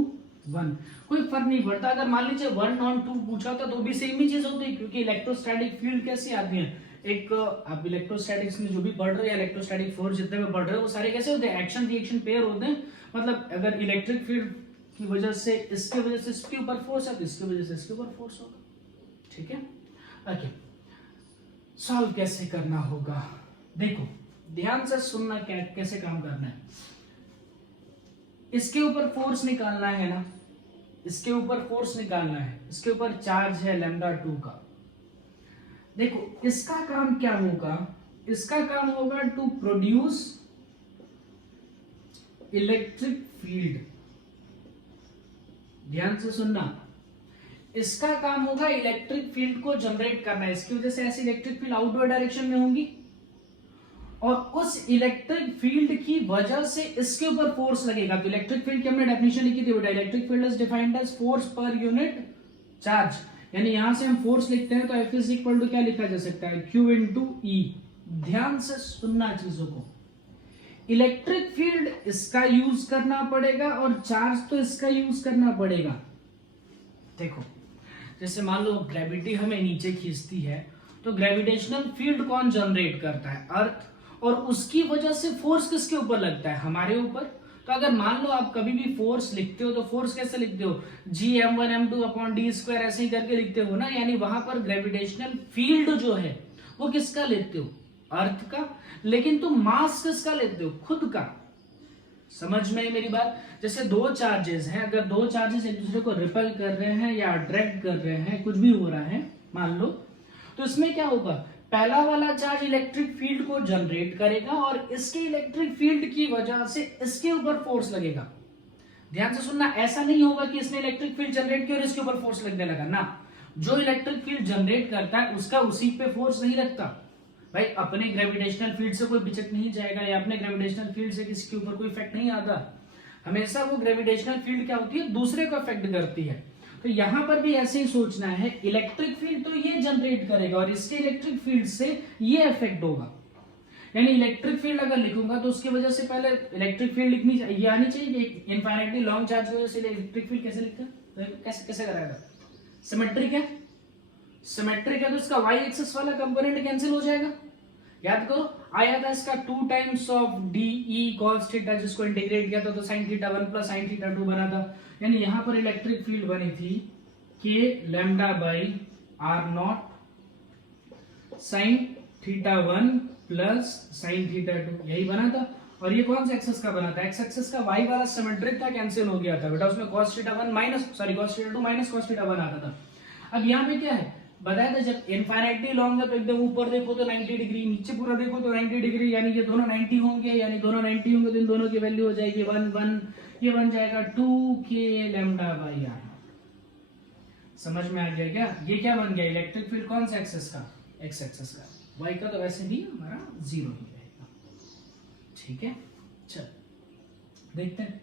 1। कोई फर्क नहीं पड़ता, अगर मान लीजिए 1 ऑन 2 पूछा होता तो भी सेम ही चीज होती है, क्योंकि इलेक्ट्रोस्टैटिक फील्ड कैसी आती है, एक आप इलेक्ट्रोस्टैटिक्स में जो भी पढ़ रहे हो या इलेक्ट्रोस्टैटिक फोर्स जितने भी पढ़ रहे हो वो सारे कैसे होते हैं, एक्शन रिएक्शन पेयर होते हैं। मतलब अगर इलेक्ट्रिक फील्ड की वजह से इसके वजह से इसके ऊपर फोर्स है तो इसके वजह से इसके ऊपर फोर्स होगा, ठीक है। ओके, सॉल्व कैसे करना होगा, देखो ध्यान से सुनना, क्या कैसे काम करना है। इसके ऊपर फोर्स निकालना है ना, इसके ऊपर फोर्स निकालना है, इसके ऊपर चार्ज है λ2 का। देखो इसका काम क्या होगा, इसका काम होगा टू प्रोड्यूस इलेक्ट्रिक फील्ड, ध्यान से सुनना, इसका काम होगा इलेक्ट्रिक फील्ड को जनरेट करना है। इसकी वजह से ऐसी इलेक्ट्रिक फील्ड आउटवर्ड डायरेक्शन में होंगी और उस इलेक्ट्रिक फील्ड की वजह से इसके ऊपर फोर्स लगेगा। तो इलेक्ट्रिक फील्ड की हमने डेफिनेशन लिखी थी बेटा, electric field is defined as force per unit charge, यानी यहां से हम फोर्स लिखते हैं तो F इज इक्वल टू क्या लिखा जा सकता है, Q इंटू E। ध्यान से सुनना चीजों को, इलेक्ट्रिक फील्ड इसका यूज करना पड़ेगा और चार्ज तो इसका यूज करना पड़ेगा। देखो जैसे मान लो ग्रेविटी हमें नीचे खींचती है तो ग्रेविटेशनल फील्ड कौन जनरेट करता है, अर्थ, और उसकी वजह से फोर्स किसके ऊपर लगता है, हमारे ऊपर। तो अगर मान लो आप कभी भी फोर्स लिखते हो तो फोर्स कैसे लिखते हो, Gm1m2/d², ऐसे ही करके लिखते हो ना, यानी वहां पर ग्रेविटेशनल फील्ड जो है वो किसका लेते हो, अर्थ का, लेकिन तुम मास किसका लेते हो, खुद का। समझ में मेरी बात। जैसे दो चार्जेस हैं, अगर दो चार्जेस एक दूसरे को रिपेल कर रहे हैं या अट्रैक्ट कर रहे हैं, कुछ भी हो रहा है मान लो, तो इसमें क्या होगा, पहला वाला चार्ज इलेक्ट्रिक फील्ड को जनरेट करेगा और इसके इलेक्ट्रिक फील्ड की वजह से इसके ऊपर फोर्स लगेगा। ध्यान से सुनना, ऐसा नहीं होगा कि इसने इलेक्ट्रिक फील्ड जनरेट किया और इसके ऊपर फोर्स लगने लगा ना। जो इलेक्ट्रिक फील्ड जनरेट करता है उसका उसी पे फोर्स नहीं लगता भाई, अपने ग्रेविटेशनल फील्ड से कोई पिचक नहीं जाएगा या अपने ग्रेविटेशनल फील्ड से किसी के ऊपर कोई इफेक्ट नहीं आता। हमेशा वो ग्रेविटेशनल फील्ड क्या होती है, दूसरे को इफेक्ट करती है। तो यहां पर भी ऐसे ही सोचना है, इलेक्ट्रिक फील्ड तो ये जनरेट करेगा और इसके इलेक्ट्रिक फील्ड से ये इफेक्ट होगा। यानी इलेक्ट्रिक फील्ड अगर लिखूंगा तो उसकी वजह से पहले इलेक्ट्रिक फील्ड लिखनी ये आनी चाहिए कि इनफाइनाइटली लॉन्ग चार्ज की वजह से इलेक्ट्रिक फील्ड कैसे लिखते हैं, तो कैसे कैसे कराएगा, सिमेट्रिक है, सिमेट्रिक है तो इसका y एक्सिस वाला कंपोनेंट कैंसिल हो जाएगा। याद करो आया था इसका 2 times of D E cos theta, जिसको इंटीग्रेट किया था तो sin theta 1 plus sin theta 2 बना था। यानी यहां पर इलेक्ट्रिक फील्ड बनी थी k lambda by r not sin theta 1 plus sin theta 2, यही बना था। और ये कौन सा एक्सिस का बना था, एक्स एक्सिस का y वाला सिमेट्रिक था, कैंसिल हो गया था बेटा, उसमें cos theta 1 minus sorry cos theta 2 minus cos theta 1 आता था। अब यहाँ पे क्या है बताया था, जब इनफाइनाइटली लॉन्ग है तो एकदम ऊपर देखो तो 90 डिग्री, नीचे पूरा देखो तो 90 डिग्री, यानी ये दोनों 90 होंगे, यानी दोनों 90 होंगे तो इन दोनों की वैल्यू हो जाएगी 1 1, ये बन जाएगा 2k लैम्डा बाई r। समझ में आ गया क्या, ये क्या बन गया इलेक्ट्रिक फील्ड कौन सा एक्सिस का, एक्स एक्सिस का, y का तो वैसे भी हमारा 0 ही रहेगा। ठीक है चल देखते हैं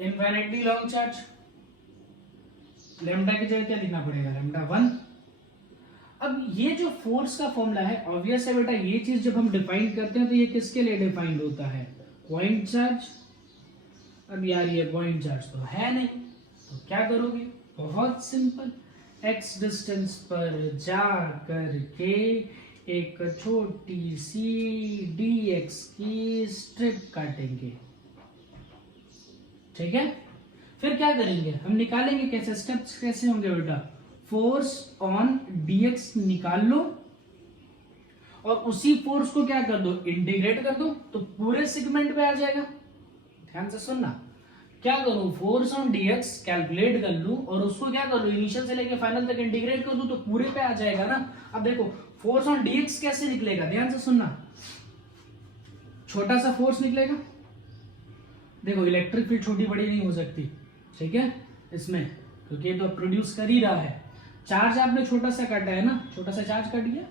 इनफाइनाइटली लॉन्ग चार्ज, लैम्डा की जगह क्या लिखना पड़ेगा, लैम्डा 1। अब ये जो फोर्स का फॉर्मूला है ऑब्वियस है बेटा, ये चीज जब हम डिफाइन करते हैं तो ये किसके लिए डिफाइंड होता है, पॉइंट चार्ज। अब यार ये पॉइंट चार्ज तो है नहीं, तो क्या करोगे, बहुत सिंपल, x डिस्टेंस पर जा करके एक छोटी सी dx की स्ट्रिप काटेंगे। ठीक है, फिर क्या करेंगे हम, निकालेंगे कैसे, स्टेप्स कैसे होंगे बेटा, फोर्स ऑन dx निकाल लो और उसी फोर्स को क्या कर दो, इंटीग्रेट कर दो, तो पूरे सेगमेंट पे आ जाएगा। ध्यान से सुनना, क्या करूं, फोर्स ऑन dx कैलकुलेट कर लूं और उसको क्या कर लूं, इनिशियल से लेके फाइनल तक इंटीग्रेट कर दूं तो पूरे पे आ जाएगा ना। अब देखो फोर्स ऑन dx कैसे निकलेगा, ध्यान से सुनना, छोटा सा फोर्स निकलेगा, देखो इलेक्ट्रिक फील्ड छोटी बड़ी नहीं हो सकती, ठीक है इसमें, क्योंकि ये तो प्रोड्यूस कर ही रहा है। चार्ज आपने छोटा सा काटा है ना, छोटा सा चार्ज काट दिया,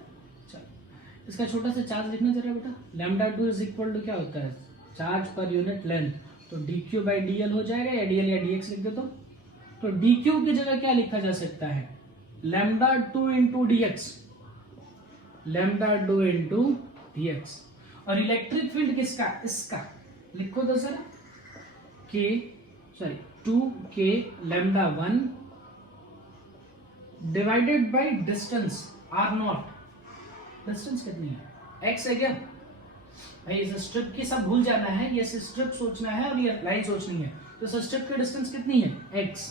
चलो इसका छोटा सा चार्ज लिखना जरा बेटा, लैम्डा 2 इज इक्वल टू क्या होता है, चार्ज पर यूनिट लेंथ, तो dq बाई dl हो जाएगा, या dl या dx लिख दे तो dq की जगह क्या लिखा जा सकता है, lambda 2 into dx, lambda 2 into dx। और इलेक्ट्रिक फील्ड किसका, इसका लिखो तो sir, k sorry 2k lambda 1 divided by distance r not, distance कितनी है, x है क्या भाई, इस स्ट्रिप की सब भूल जाना है, ये स्ट्रिप सोचना है और ये लाइन सोचनी है, तो इस स्ट्रिप की डिस्टेंस कितनी है, x।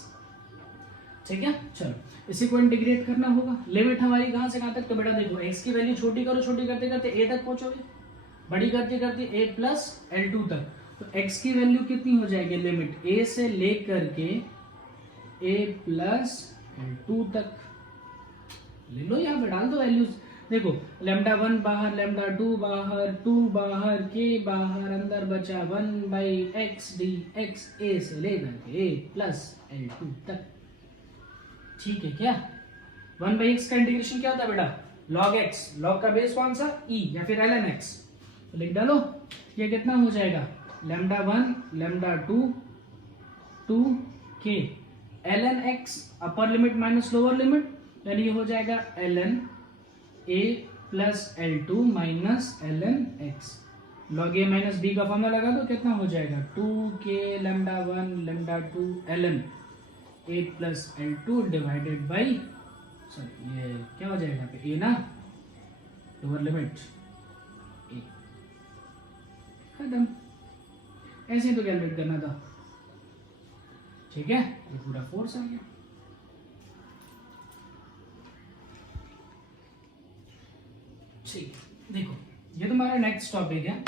ठीक है चलो इसी को इंटीग्रेट करना होगा, लिमिट हमारी कहां से कहां तक, तो बेटा देखो x की वैल्यू छोटी करो, छोटी करते करते a तक पहुंचोगे, बड़ी करते करते a प्लस L2 तक, तो x की वैल्यू कितनी हो जाएगी, लिमिट a से लेकर के a प्लस L2 तक, ले लो यहाँ पे डाल दो वैल्यूज, देखो लैम्डा 1 बाहर, लैम्डा 2 बाहर, 2 बाहर, k बाहर, अंदर बचा 1 by x D x, a से लेकर के a प्लस L2 तक। ठीक है क्या, 1 बाई एक्स का इंटीग्रेशन क्या होता है बेटा, log x, log का बेस कौन सा e या फिर ln x, तो लिख डालो, ये कितना हो जाएगा, lambda 1 lambda 2 2k ln x upper limit minus lower limit, यानी ये हो जाएगा ln a plus L2 minus ln x, log a minus b का फॉर्मूला लगा दो, कितना हो जाएगा 2k lambda 1 lambda 2 ln a plus L2 divided by, sorry ये क्या हो जाएगा पे a ना, लोअर लिमिट a, खत्म, ऐसे ही तो कैलकुलेट करना था। ठीक है, ये पूरा फोर्स आ गया। ठीक, देखो ये तुम्हारा नेक्स्ट टॉपिक है,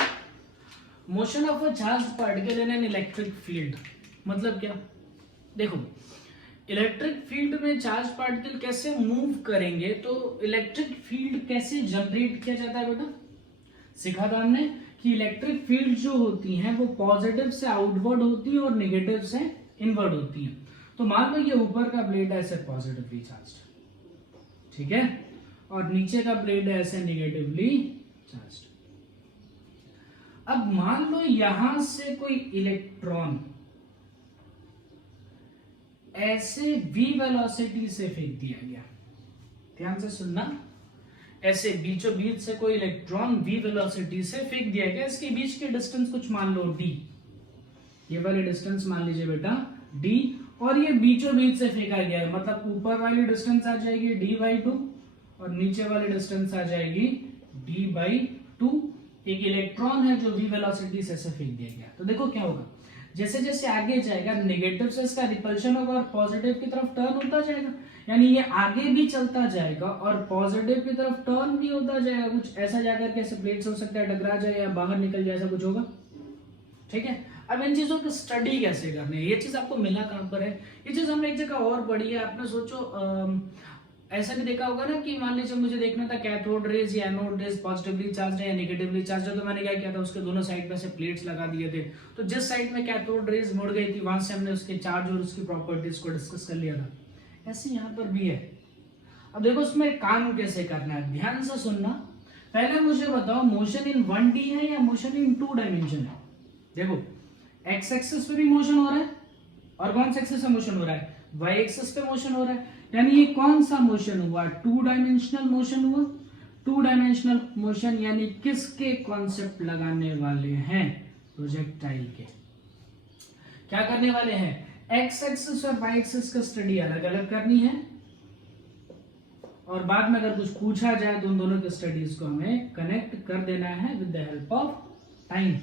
motion of a charge particle in an electric field. मतलब क्या, देखो इलेक्ट्रिक फील्ड में चार्ज पार्टिकल कैसे मूव करेंगे, तो इलेक्ट्रिक फील्ड कैसे जनरेट किया जाता है बेटा, सीखा था हमने कि इलेक्ट्रिक फील्ड जो होती हैं वो पॉजिटिव से आउटवर्ड होती है और नेगेटिव से इनवर्ड होती है। तो मान लो ये ऊपर का प्लेट है ऐसे पॉजिटिवली चार्ज, ठीक है, और नीचे का प्लेट है ऐसे नेगेटिवली चार्ज। अब मान लो यहां से कोई इलेक्ट्रॉन ऐसे v वेलोसिटी से फेंक दिया गया, ध्यान से सुनना, ऐसे बीचों बीच से कोई इलेक्ट्रॉन v वेलोसिटी से फेंक दिया गया, इसके बीच की डिस्टेंस कुछ मान लो d, ये वाली डिस्टेंस मान लीजिए बेटा d, और ये बीचों बीच से फेंका गया है, मतलब ऊपर वाली डिस्टेंस आ जाएगी d/2 और नीचे वाली डिस्टेंस आ जाएगी d/2। एक इलेक्ट्रॉन है जो v वेलोसिटी से ऐसे फेंक दिया गया। तो देखो क्या होगा, जैसे जैसे आगे जाएगा नेगेटिव से इसका रिपल्शन होगा और पॉजिटिव की तरफ टर्न होता जाएगा, यानी ये आगे भी चलता जाएगा और पॉजिटिव की तरफ टर्न भी होता जाएगा। कुछ ऐसा जाकर के ऐसे प्लेट्स हो सकता है टकरा जाए या बाहर निकल जाए, ऐसा कुछ होगा। ठीक है, अब इन चीजों की स्टडी कैसे करनी है, ये चीज आपको मिला कहां पर है, ये चीज हमने एक जगह और पढ़ी है। आपने सोचो ऐसा भी देखा होगा ना कि मान लीजिए मुझे देखना था कैथोड रेज या एनोड रेज पॉजिटिवली चार्ज है या नेगेटिवली चार्ज है, तो मैंने क्या किया था, उसके दोनों साइड पे से प्लेट्स लगा दिए थे। तो जिस साइड में कैथोड रेज मुड़ गई थी वहां से हमने उसके चार्ज और उसकी प्रॉपर्टीज को डिस्कस कर लिया था। ऐसे यहाँ पर भी है। अब देखो उसमें काम कैसे करना है, ध्यान से सुनना। पहले मुझे बताओ मोशन इन 1D है या मोशन इन 2 डायमेंशन है। देखो एक्स एक्सिस पे भी मोशन हो रहा है और कौन सा एक्सिस पे मोशन हो रहा है, वाई एक्सिस पे मोशन हो रहा है, यानी ये कौन सा मोशन हुआ, 2 डायमेंशनल मोशन हुआ। 2 डायमेंशनल मोशन यानी किसके कॉन्सेप्ट लगाने वाले हैं, प्रोजेक्टाइल के। क्या करने वाले हैं, एक्स एक्सिस और वाई एक्सिस का स्टडी अलग अलग करनी है, और बाद में अगर कुछ पूछा जाए तो उन दोनों के स्टडीज को हमें कनेक्ट कर देना है with the help of time.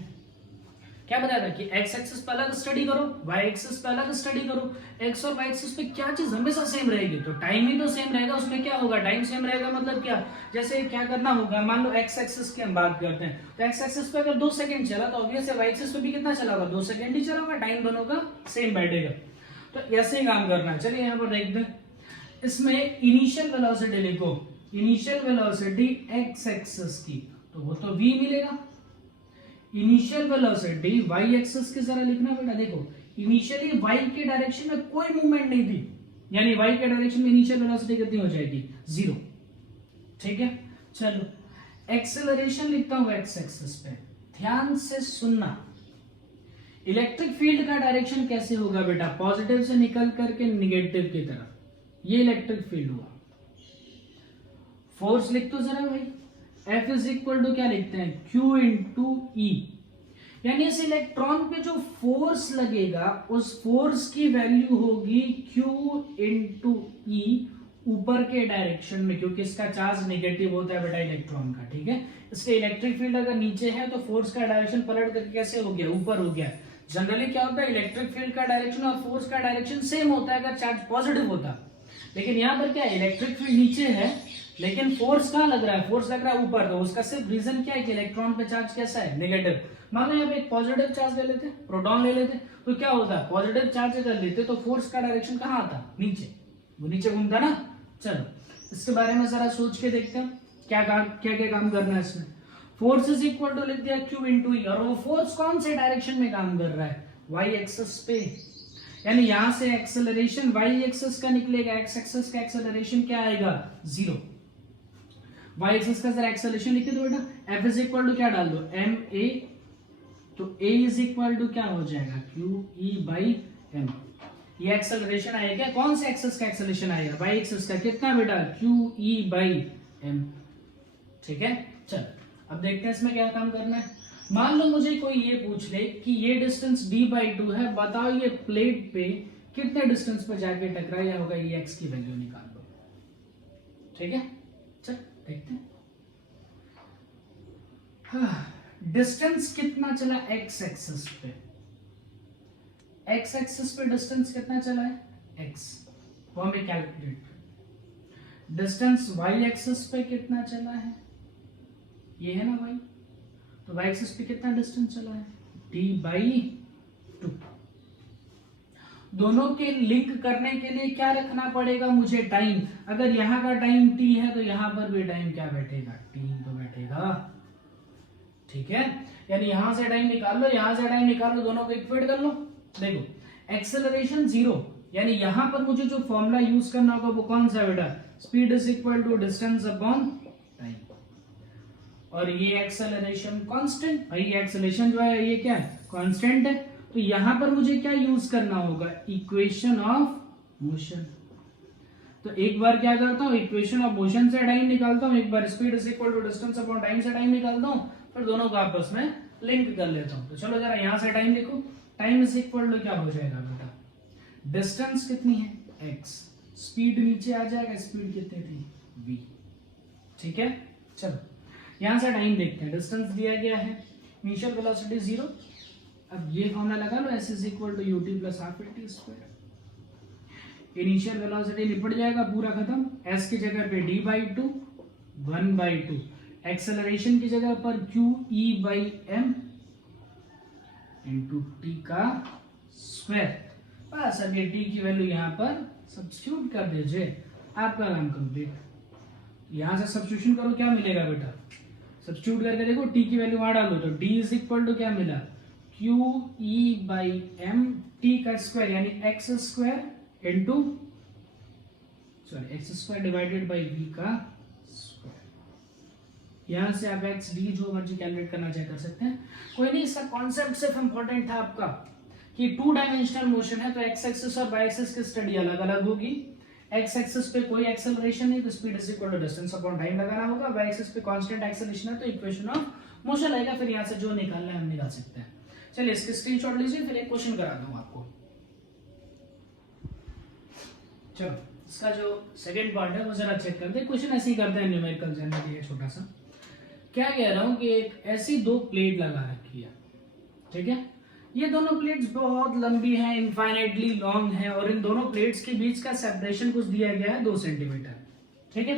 क्या बताया था कि एक्स एक्सिस पे अलग स्टडी करो, वाई एक्सिस पे अलग स्टडी करो। एक्स और वाई एक्सिस पे क्या चीज हमेशा सेम रहेगी, तो टाइम ही तो सेम रहेगा। उसमें क्या होगा, टाइम सेम रहेगा मतलब क्या, जैसे क्या करना होगा, मान लो एक्स एक्सिस की हम बात करते हैं, तो एक्स एक्सिस पे अगर 2 सेकंड चला तो ऑब्वियस है वाई एक्सिस पे भी कितना चला होगा, 2 सेकंड ही चला होगा, टाइम दोनों का सेम बैठेगा। तो ऐसे ही काम करना है। चलिए यहाँ पर देखते हैं, इसमें इनिशियल वेलोसिटी लिखो, इनिशियल वेलोसिटी एक्स एक्सिस की, तो वो तो v मिलेगा। इनिशियल वेलोसिटी वाई एक्सिस की जरा लिखना बेटा। देखो इनिशियली वाई के डायरेक्शन में कोई मूवमेंट नहीं थी, यानी वाई के डायरेक्शन में इनिशियल वेलोसिटी कितनी हो जाएगी, 0। ठीक है, चलो एक्सेलरेशन लिखता हूं एक्स एक्सिस पे। ध्यान से सुनना, इलेक्ट्रिक फील्ड का डायरेक्शन कैसे होगा बेटा, पॉजिटिव से निकल करके निगेटिव की तरफ, ये इलेक्ट्रिक फील्ड हुआ। फोर्स लिख दो जरा भाई, F इज इक्वल टू क्या लिखते हैं, Q इंटू E, यानी इस इलेक्ट्रॉन पे जो फोर्स लगेगा उस फोर्स की वैल्यू होगी Q इंटू E ऊपर के डायरेक्शन में, क्योंकि इसका चार्ज नेगेटिव होता है बेटा इलेक्ट्रॉन का। ठीक है, इसलिए इलेक्ट्रिक फील्ड अगर नीचे है तो फोर्स का डायरेक्शन पलट करके कैसे हो गया, ऊपर हो गया। जनरली क्या होता है, इलेक्ट्रिक फील्ड का डायरेक्शन और फोर्स का डायरेक्शन सेम होता है अगर चार्ज पॉजिटिव होता, लेकिन यहाँ पर क्या है, इलेक्ट्रिक फील्ड नीचे है लेकिन फोर्स कहाँ लग रहा है, फोर्स लग रहा है ऊपर। तो उसका सिर्फ रीजन क्या है कि इलेक्ट्रॉन पे चार्ज कैसा है, नेगेटिव। मान लो यहाँ पे एक पॉजिटिव चार्ज ले लेते, प्रोटॉन ले लेते, तो क्या होता है, पॉजिटिव चार्ज अगर लेते तो फोर्स का डायरेक्शन कहाँ आता, नीचे, वो नीचे घूमता ना। चलो इसके बारे में जरा सोच के देखते हैं क्या क्या काम करना है इसमें। फोर्स इज इक्वल टू लिख दिया Q इंटू E, और वो फोर्स कौन से डायरेक्शन में काम कर रहा है, वाई एक्सिस पे, यानी यहां से एक्सेलरेशन वाई एक्सिस का निकलेगा, एक्स एक्सिस का एक्सेलरेशन क्या आएगा, 0। वाई एक्सिस का जरा एक्सेलरेशन लिख दो बेटा, F इज इक्वल टू क्या डाल दो, एम ए, तो A इज इक्वल टू क्या हो जाएगा, क्यू ई बाई एम। ये एक्सेलरेशन आएगा क्या, कौन से एक्सिस का एक्सेलरेशन आएगा, वाई एक्सिस का, कितना बेटा, क्यू ई बाई एम। ठीक है, चल अब देखते हैं इसमें क्या काम करना है। मान लो मुझे कोई ये पूछ ले कि ये डिस्टेंस d/2 है, बताओ ये प्लेट पे कितने डिस्टेंस पे जाके टकराया होगा, ये x की वैल्यू निकाल लो। ठीक है, चल देखते हैं। डिस्टेंस कितना चला x एक्सिस पे, x एक्सिस पे डिस्टेंस कितना चला है, x, वो हमें कैलकुलेट कर। डिस्टेंस y एक्सिस पे कितना चला है, ये है ना y, तो y एक्सिस पे कितना डिस्टेंस चला है, d/2। दोनों के लिंक करने के लिए क्या रखना पड़ेगा मुझे, टाइम। अगर यहां का टाइम t है तो यहां पर भी टाइम क्या बैठेगा, t तो बैठेगा। ठीक है, यानी यहां से टाइम निकाल लो, यहां से टाइम निकाल लो, दोनों को इक्वेट कर लो। देखो एक्सेलरेशन 0, यानी यहां पर मुझे जो फॉर्मूला यूज करना होगा वो कौन सा बेटा, speed is equal to distance upon time, और ये एक्सेलरेशन कांस्टेंट, भाई एक्सेलरेशन जो है ये क्या है, कांस्टेंट है। तो यहां पर मुझे क्या यूज करना होगा, इक्वेशन ऑफ मोशन। तो एक बार क्या करता हूँ, इक्वेशन ऑफ मोशन से टाइम निकालता हूँ, एक बार speed is equal to distance upon time से टाइम निकालता हूँ, फिर दोनों को आपस में लिंक कर लेता हूँ। तो चलो जरा यहाँ से टाइम देखो, टाइम इज इक्वल टू क्या हो जाएगा बेटा, डिस्टेंस कितनी है x, स्पीड नीचे आ जाएगा, स्पीड कितनी थी v। ठीक है, चलो यहां से टाइम देखते हैं। डिस्टेंस दिया गया है, इनिशियल वेलोसिटी 0। अब ये फॉर्मूला लगा लो, s is equal to ut plus half t square. Initial velocity निपट जाएगा, पूरा खत्म। s की जगह पे d बाई 2, 1/2। एक्सेलरेशन की जगह पर q e by m into T का स्क्वायर। बस अब ये t की वैल्यू यहाँ पर सब्स्टिट्यूट कर दीजिए, आपका काम कंप्लीट। यहां से सब्स्टिट्यूशन करो, क्या मिलेगा बेटा, सब्स्टिट्यूट करके देखो, t की वैल्यू वहां डालो तो d इज इक्वल टू क्या मिला, q e by m t का स्क्वायर यानी x square into x square divided by v का स्क्वायर। यहां से आप x d जो मर्जी कैलकुलेट करना चाहे कर सकते हैं, कोई नहीं। इसका कॉन्सेप्ट सिर्फ इंपॉर्टेंट था आपका कि 2 डायमेंशनल मोशन है तो x एक्सिस और y एक्सिस की स्टडी अलग अलग होगी। x एक्सिस पे कोई एक्सेलरेशन नहीं तो speed is equal to distance upon time लगाना होगा, y एक्सिस पे कांस्टेंट एक्सेलरेशन है तो इक्वेशन ऑफ मोशन आएगा, फिर यहां से जो निकालना है हम निकाल सकते हैं। चलिए इसके स्क्रीनशॉट लीजिए, फिर एक क्वेश्चन करा दूं आपको। चलो इसका जो सेकंड पार्ट है वो जरा चेक करते हैं। क्वेश्चन ऐसे ही करते हैं, न्यूमेरिकल जानने के छोटा सा। क्या कह रहा हूं कि एक ऐसी 2 प्लेट लगा रखी है, ठीक है। ये दोनों प्लेट्स बहुत लंबी हैं, इनफाइनाइटली लॉन्ग है, और इन दोनों प्लेट्स के बीच का सेपरेशन कुछ दिया गया है 2 सेंटीमीटर, ठीक है।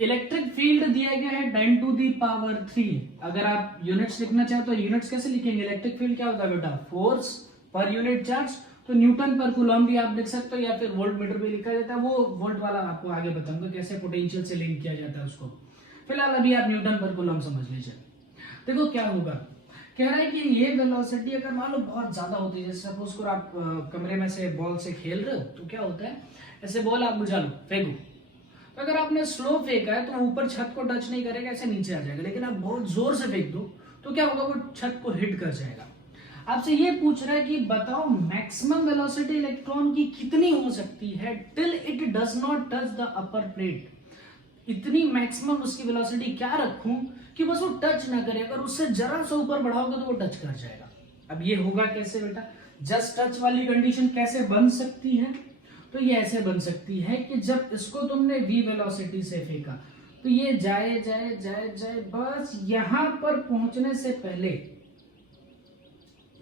इलेक्ट्रिक फील्ड दिया गया है 10 टू दी पावर 3। अगर आप यूनिट्स लिखना चाहे तो यूनिट्स कैसे लिखेंगे, इलेक्ट्रिक फील्ड क्या होता है बेटा, फोर्स पर यूनिट चार्ज, तो न्यूटन पर कूलम भी आप लिख सकते हो, या फिर वोल्ट मीटर भी लिखा जाता है, वो वोल्ट वाला आपको आगे बताऊंगा कैसे पोटेंशियल से लिंक किया जाता है उसको। फिलहाल अभी आप न्यूटन पर कूलम समझ लीजिए। देखो क्या होगा, कह रहा है कि ये वेलोसिटी अगर मान लो बहुत ज्यादा होती है, जैसे सपोज करो आप कमरे में से बॉल से खेल रहे हो, तो क्या होता है, ऐसे बॉल आप बुझा लो, फेंको, तो अगर आपने स्लो फेंका है तो ऊपर छत को टच नहीं करेगा, ऐसे नीचे आ जाएगा। लेकिन आप बहुत जोर से फेंक दो तो क्या होगा, वो छत को हिट कर जाएगा। आपसे ये पूछ रहा है कि बताओ मैक्सिमम वेलोसिटी इलेक्ट्रॉन की कितनी हो सकती है till it does not touch the upper plate. इतनी मैक्सिमम उसकी वेलोसिटी क्या रखूं कि बस वो टच ना करे, अगर उससे जरा सा ऊपर बढ़ाओगे तो वो टच कर जाएगा। अब ये होगा कैसे बेटा, जस्ट टच वाली कंडीशन कैसे बन सकती है, तो ये ऐसे बन सकती है कि जब इसको तुमने v वेलोसिटी से फेंका तो ये जाए जाए जाए जाए, बस यहां पर पहुंचने से पहले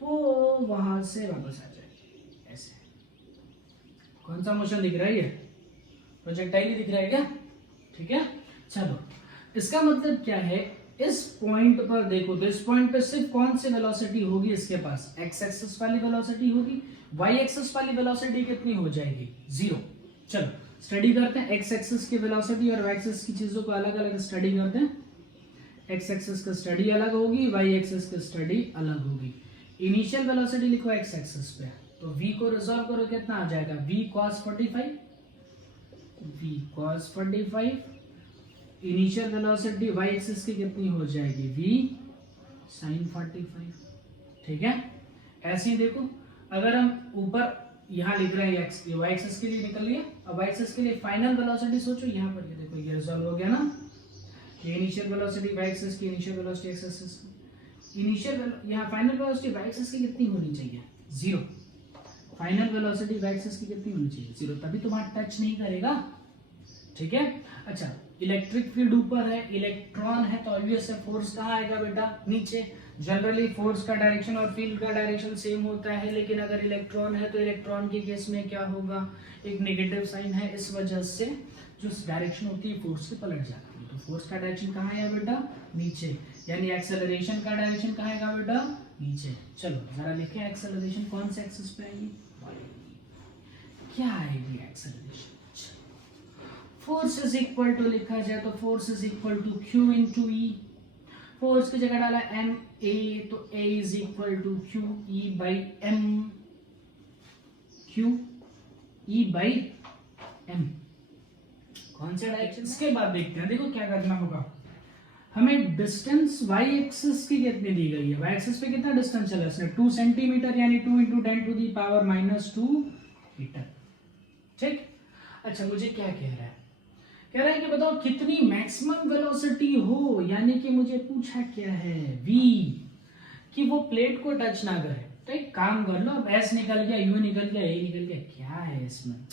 वो वहां से वापस आ जाए, ऐसे। कौन सा मोशन दिख रहा है, ये प्रोजेक्टाइल ही दिख रहा है क्या, ठीक है। चलो इसका मतलब क्या है, इस पॉइंट पर देखो, तो इस पॉइंट पर सिर्फ कौन सी वेलोसिटी होगी इसके पास, x एक्सिस वाली वेलोसिटी होगी, y एक्सिस वाली वेलोसिटी कितनी हो जाएगी, 0। चलो स्टडी करते हैं x एक्सिस की वेलोसिटी और y एक्सिस की चीजों को अलग अलग स्टडी करते हैं। x एक्सिस की स्टडी अलग होगी, y एक्सिस की स्टडी अलग होगी। इनिशियल वेलोसिटी लिखो x एक्सिस पे, तो v को रिजॉल्व करो, कितना आ जाएगा, v cos 45, v cos 45। Initial velocity y axis की कितनी हो जाएगी, v sin 45, ठीक है। ऐसे ही देखो, अगर हम ऊपर यहाँ लिख रहे हैं x, ये y एक्सिस के लिए निकल लिया, अब y एक्सिस के लिए फाइनल वेलोसिटी सोचो, यहाँ पर ये देखो ये रिजॉल्व हो गया ना, ये इनिशियल वेलोसिटी y एक्सिस की, इनिशियल वेलोसिटी x एक्सिस की, इनिशियल यहाँ फाइनल वेलोसिटी y एक्सिस की कितनी होनी चाहिए, 0। फाइनल वेलोसिटी y एक्सिस की कितनी होनी चाहिए, 0, तभी तुम्हारा टच नहीं करेगा, ठीक है। अच्छा, इलेक्ट्रिक फील्ड ऊपर है, इलेक्ट्रॉन है, तो ऑब्वियस है फोर्स कहाँ आएगा बेटा, नीचे। जनरली फोर्स का डायरेक्शन और फील्ड का डायरेक्शन सेम होता है, लेकिन अगर इलेक्ट्रॉन है तो इलेक्ट्रॉन के केस में क्या होगा, एक नेगेटिव साइन है, इस वजह से जो डायरेक्शन होती है फोर्स से पलट जाती है, तो फोर्स का डायरेक्शन कहाँ है बेटा, नीचे, यानी एक्सेलरेशन का डायरेक्शन कहाँ आएगा बेटा, नीचे। चलो जरा लिखें एक्सेलरेशन कौन से एक्सिस पे आएगी, क्या आएगी acceleration, force is equal to लिखा जाए तो force is equal to q into e, force की जगह डाला एम ए, तो a is equal to q e by m, q e by m. कौन सा डायरेक्शन, इसके बाद देखते हैं। देखो क्या करना होगा, हमें डिस्टेंस y एक्सिस की कितनी दी गई है, y एक्सिस पे कितना डिस्टेंस चला है इसने, 2 सेंटीमीटर, यानी 2 × 10⁻⁻² मीटर, ठीक। अच्छा मुझे क्या कह रहा है, कह रहा है कि बताओ कितनी मैक्सिमम वेलोसिटी हो, यानी कि मुझे पूछा क्या है v, कि वो प्लेट को टच ना करे। तो एक काम कर लो, अब s निकल गया, u निकल गया, a निकल गया, क्या है इसमें,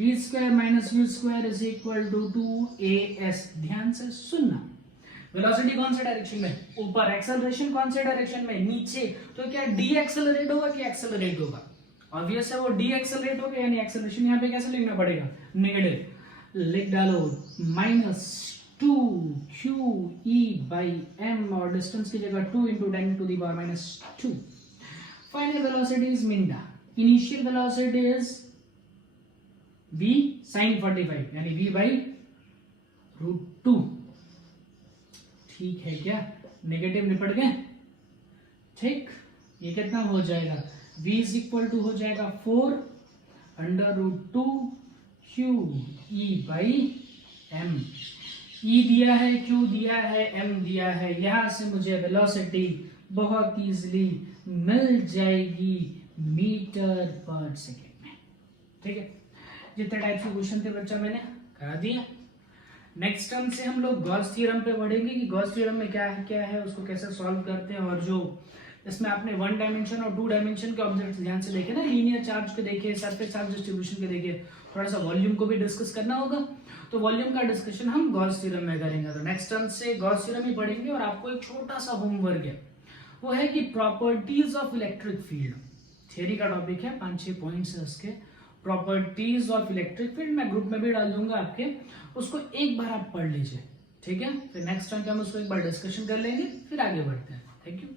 v square minus u square is equal to 2as। ध्यान से सुनना, वेलोसिटी कौन से डायरेक्शन में, ऊपर, एक्सेलरेशन कौन से डायरेक्शन में, नीचे। तो क्या डी एक्सेलरेट होगा कि एक्सेलरेट होगा, ऑब्वियस है वो डी एक्सेलरेट होगा, यानी एक्सेलरेशन यहाँ पे कैसे लिखना पड़ेगा, नेगेटिव, लिख डालो -2q/e/m और डिस्टेंस की जगह 2 × 10⁻²। Final velocity is Minda, initial velocity is v sin 45 यानी v/√2। ठीक है क्या, नेगेटिव निपट गए, ठीक। ये कितना हो जाएगा, v इज इक्वल टू हो जाएगा 4√2q/e/m। e दिया है, q दिया है, m दिया है, यहां से मुझे वेलोसिटी बहुत इजीली मिल जाएगी मीटर पर सेकेंड में, ठीक है। जितने टाइप्स के क्वेश्चन थे बच्चा मैंने करा दिया। नेक्स्ट टर्म से हम लोग गॉस थ्योरम पे बढ़ेंगे कि गॉस थ्योरम में क्या है उसको कैसे सॉल्व करते हैं, और जो इसमें आपने 1 डायमेंशन और 2 डायमेंशन के ऑब्जेक्ट्स ध्यान से देखे ना, लीनियर चार्ज के देखे, सरफेस चार्ज डिस्ट्रीब्यूशन के देखे, थोड़ा सा वॉल्यूम को भी डिस्कस करना होगा, तो वॉल्यूम का डिस्कशन हम गॉस थ्योरम में करेंगे। तो नेक्स्ट टर्म से गॉस थ्योरम ही पढ़ेंगे। और आपको एक छोटा सा होमवर्क है, वो है कि properties of electric field, theory का टॉपिक है, 5-6 पॉइंट्स है उसके, प्रॉपर्टीज ऑफ इलेक्ट्रिक फील्ड, मैं ग्रुप में भी डाल दूंगा आपके, उसको एक बार आप पढ़ लीजिए, ठीक है। फिर नेक्स्ट टाइम हम उसको एक बार डिस्कशन कर लेंगे, फिर आगे बढ़ते हैं। Thank you.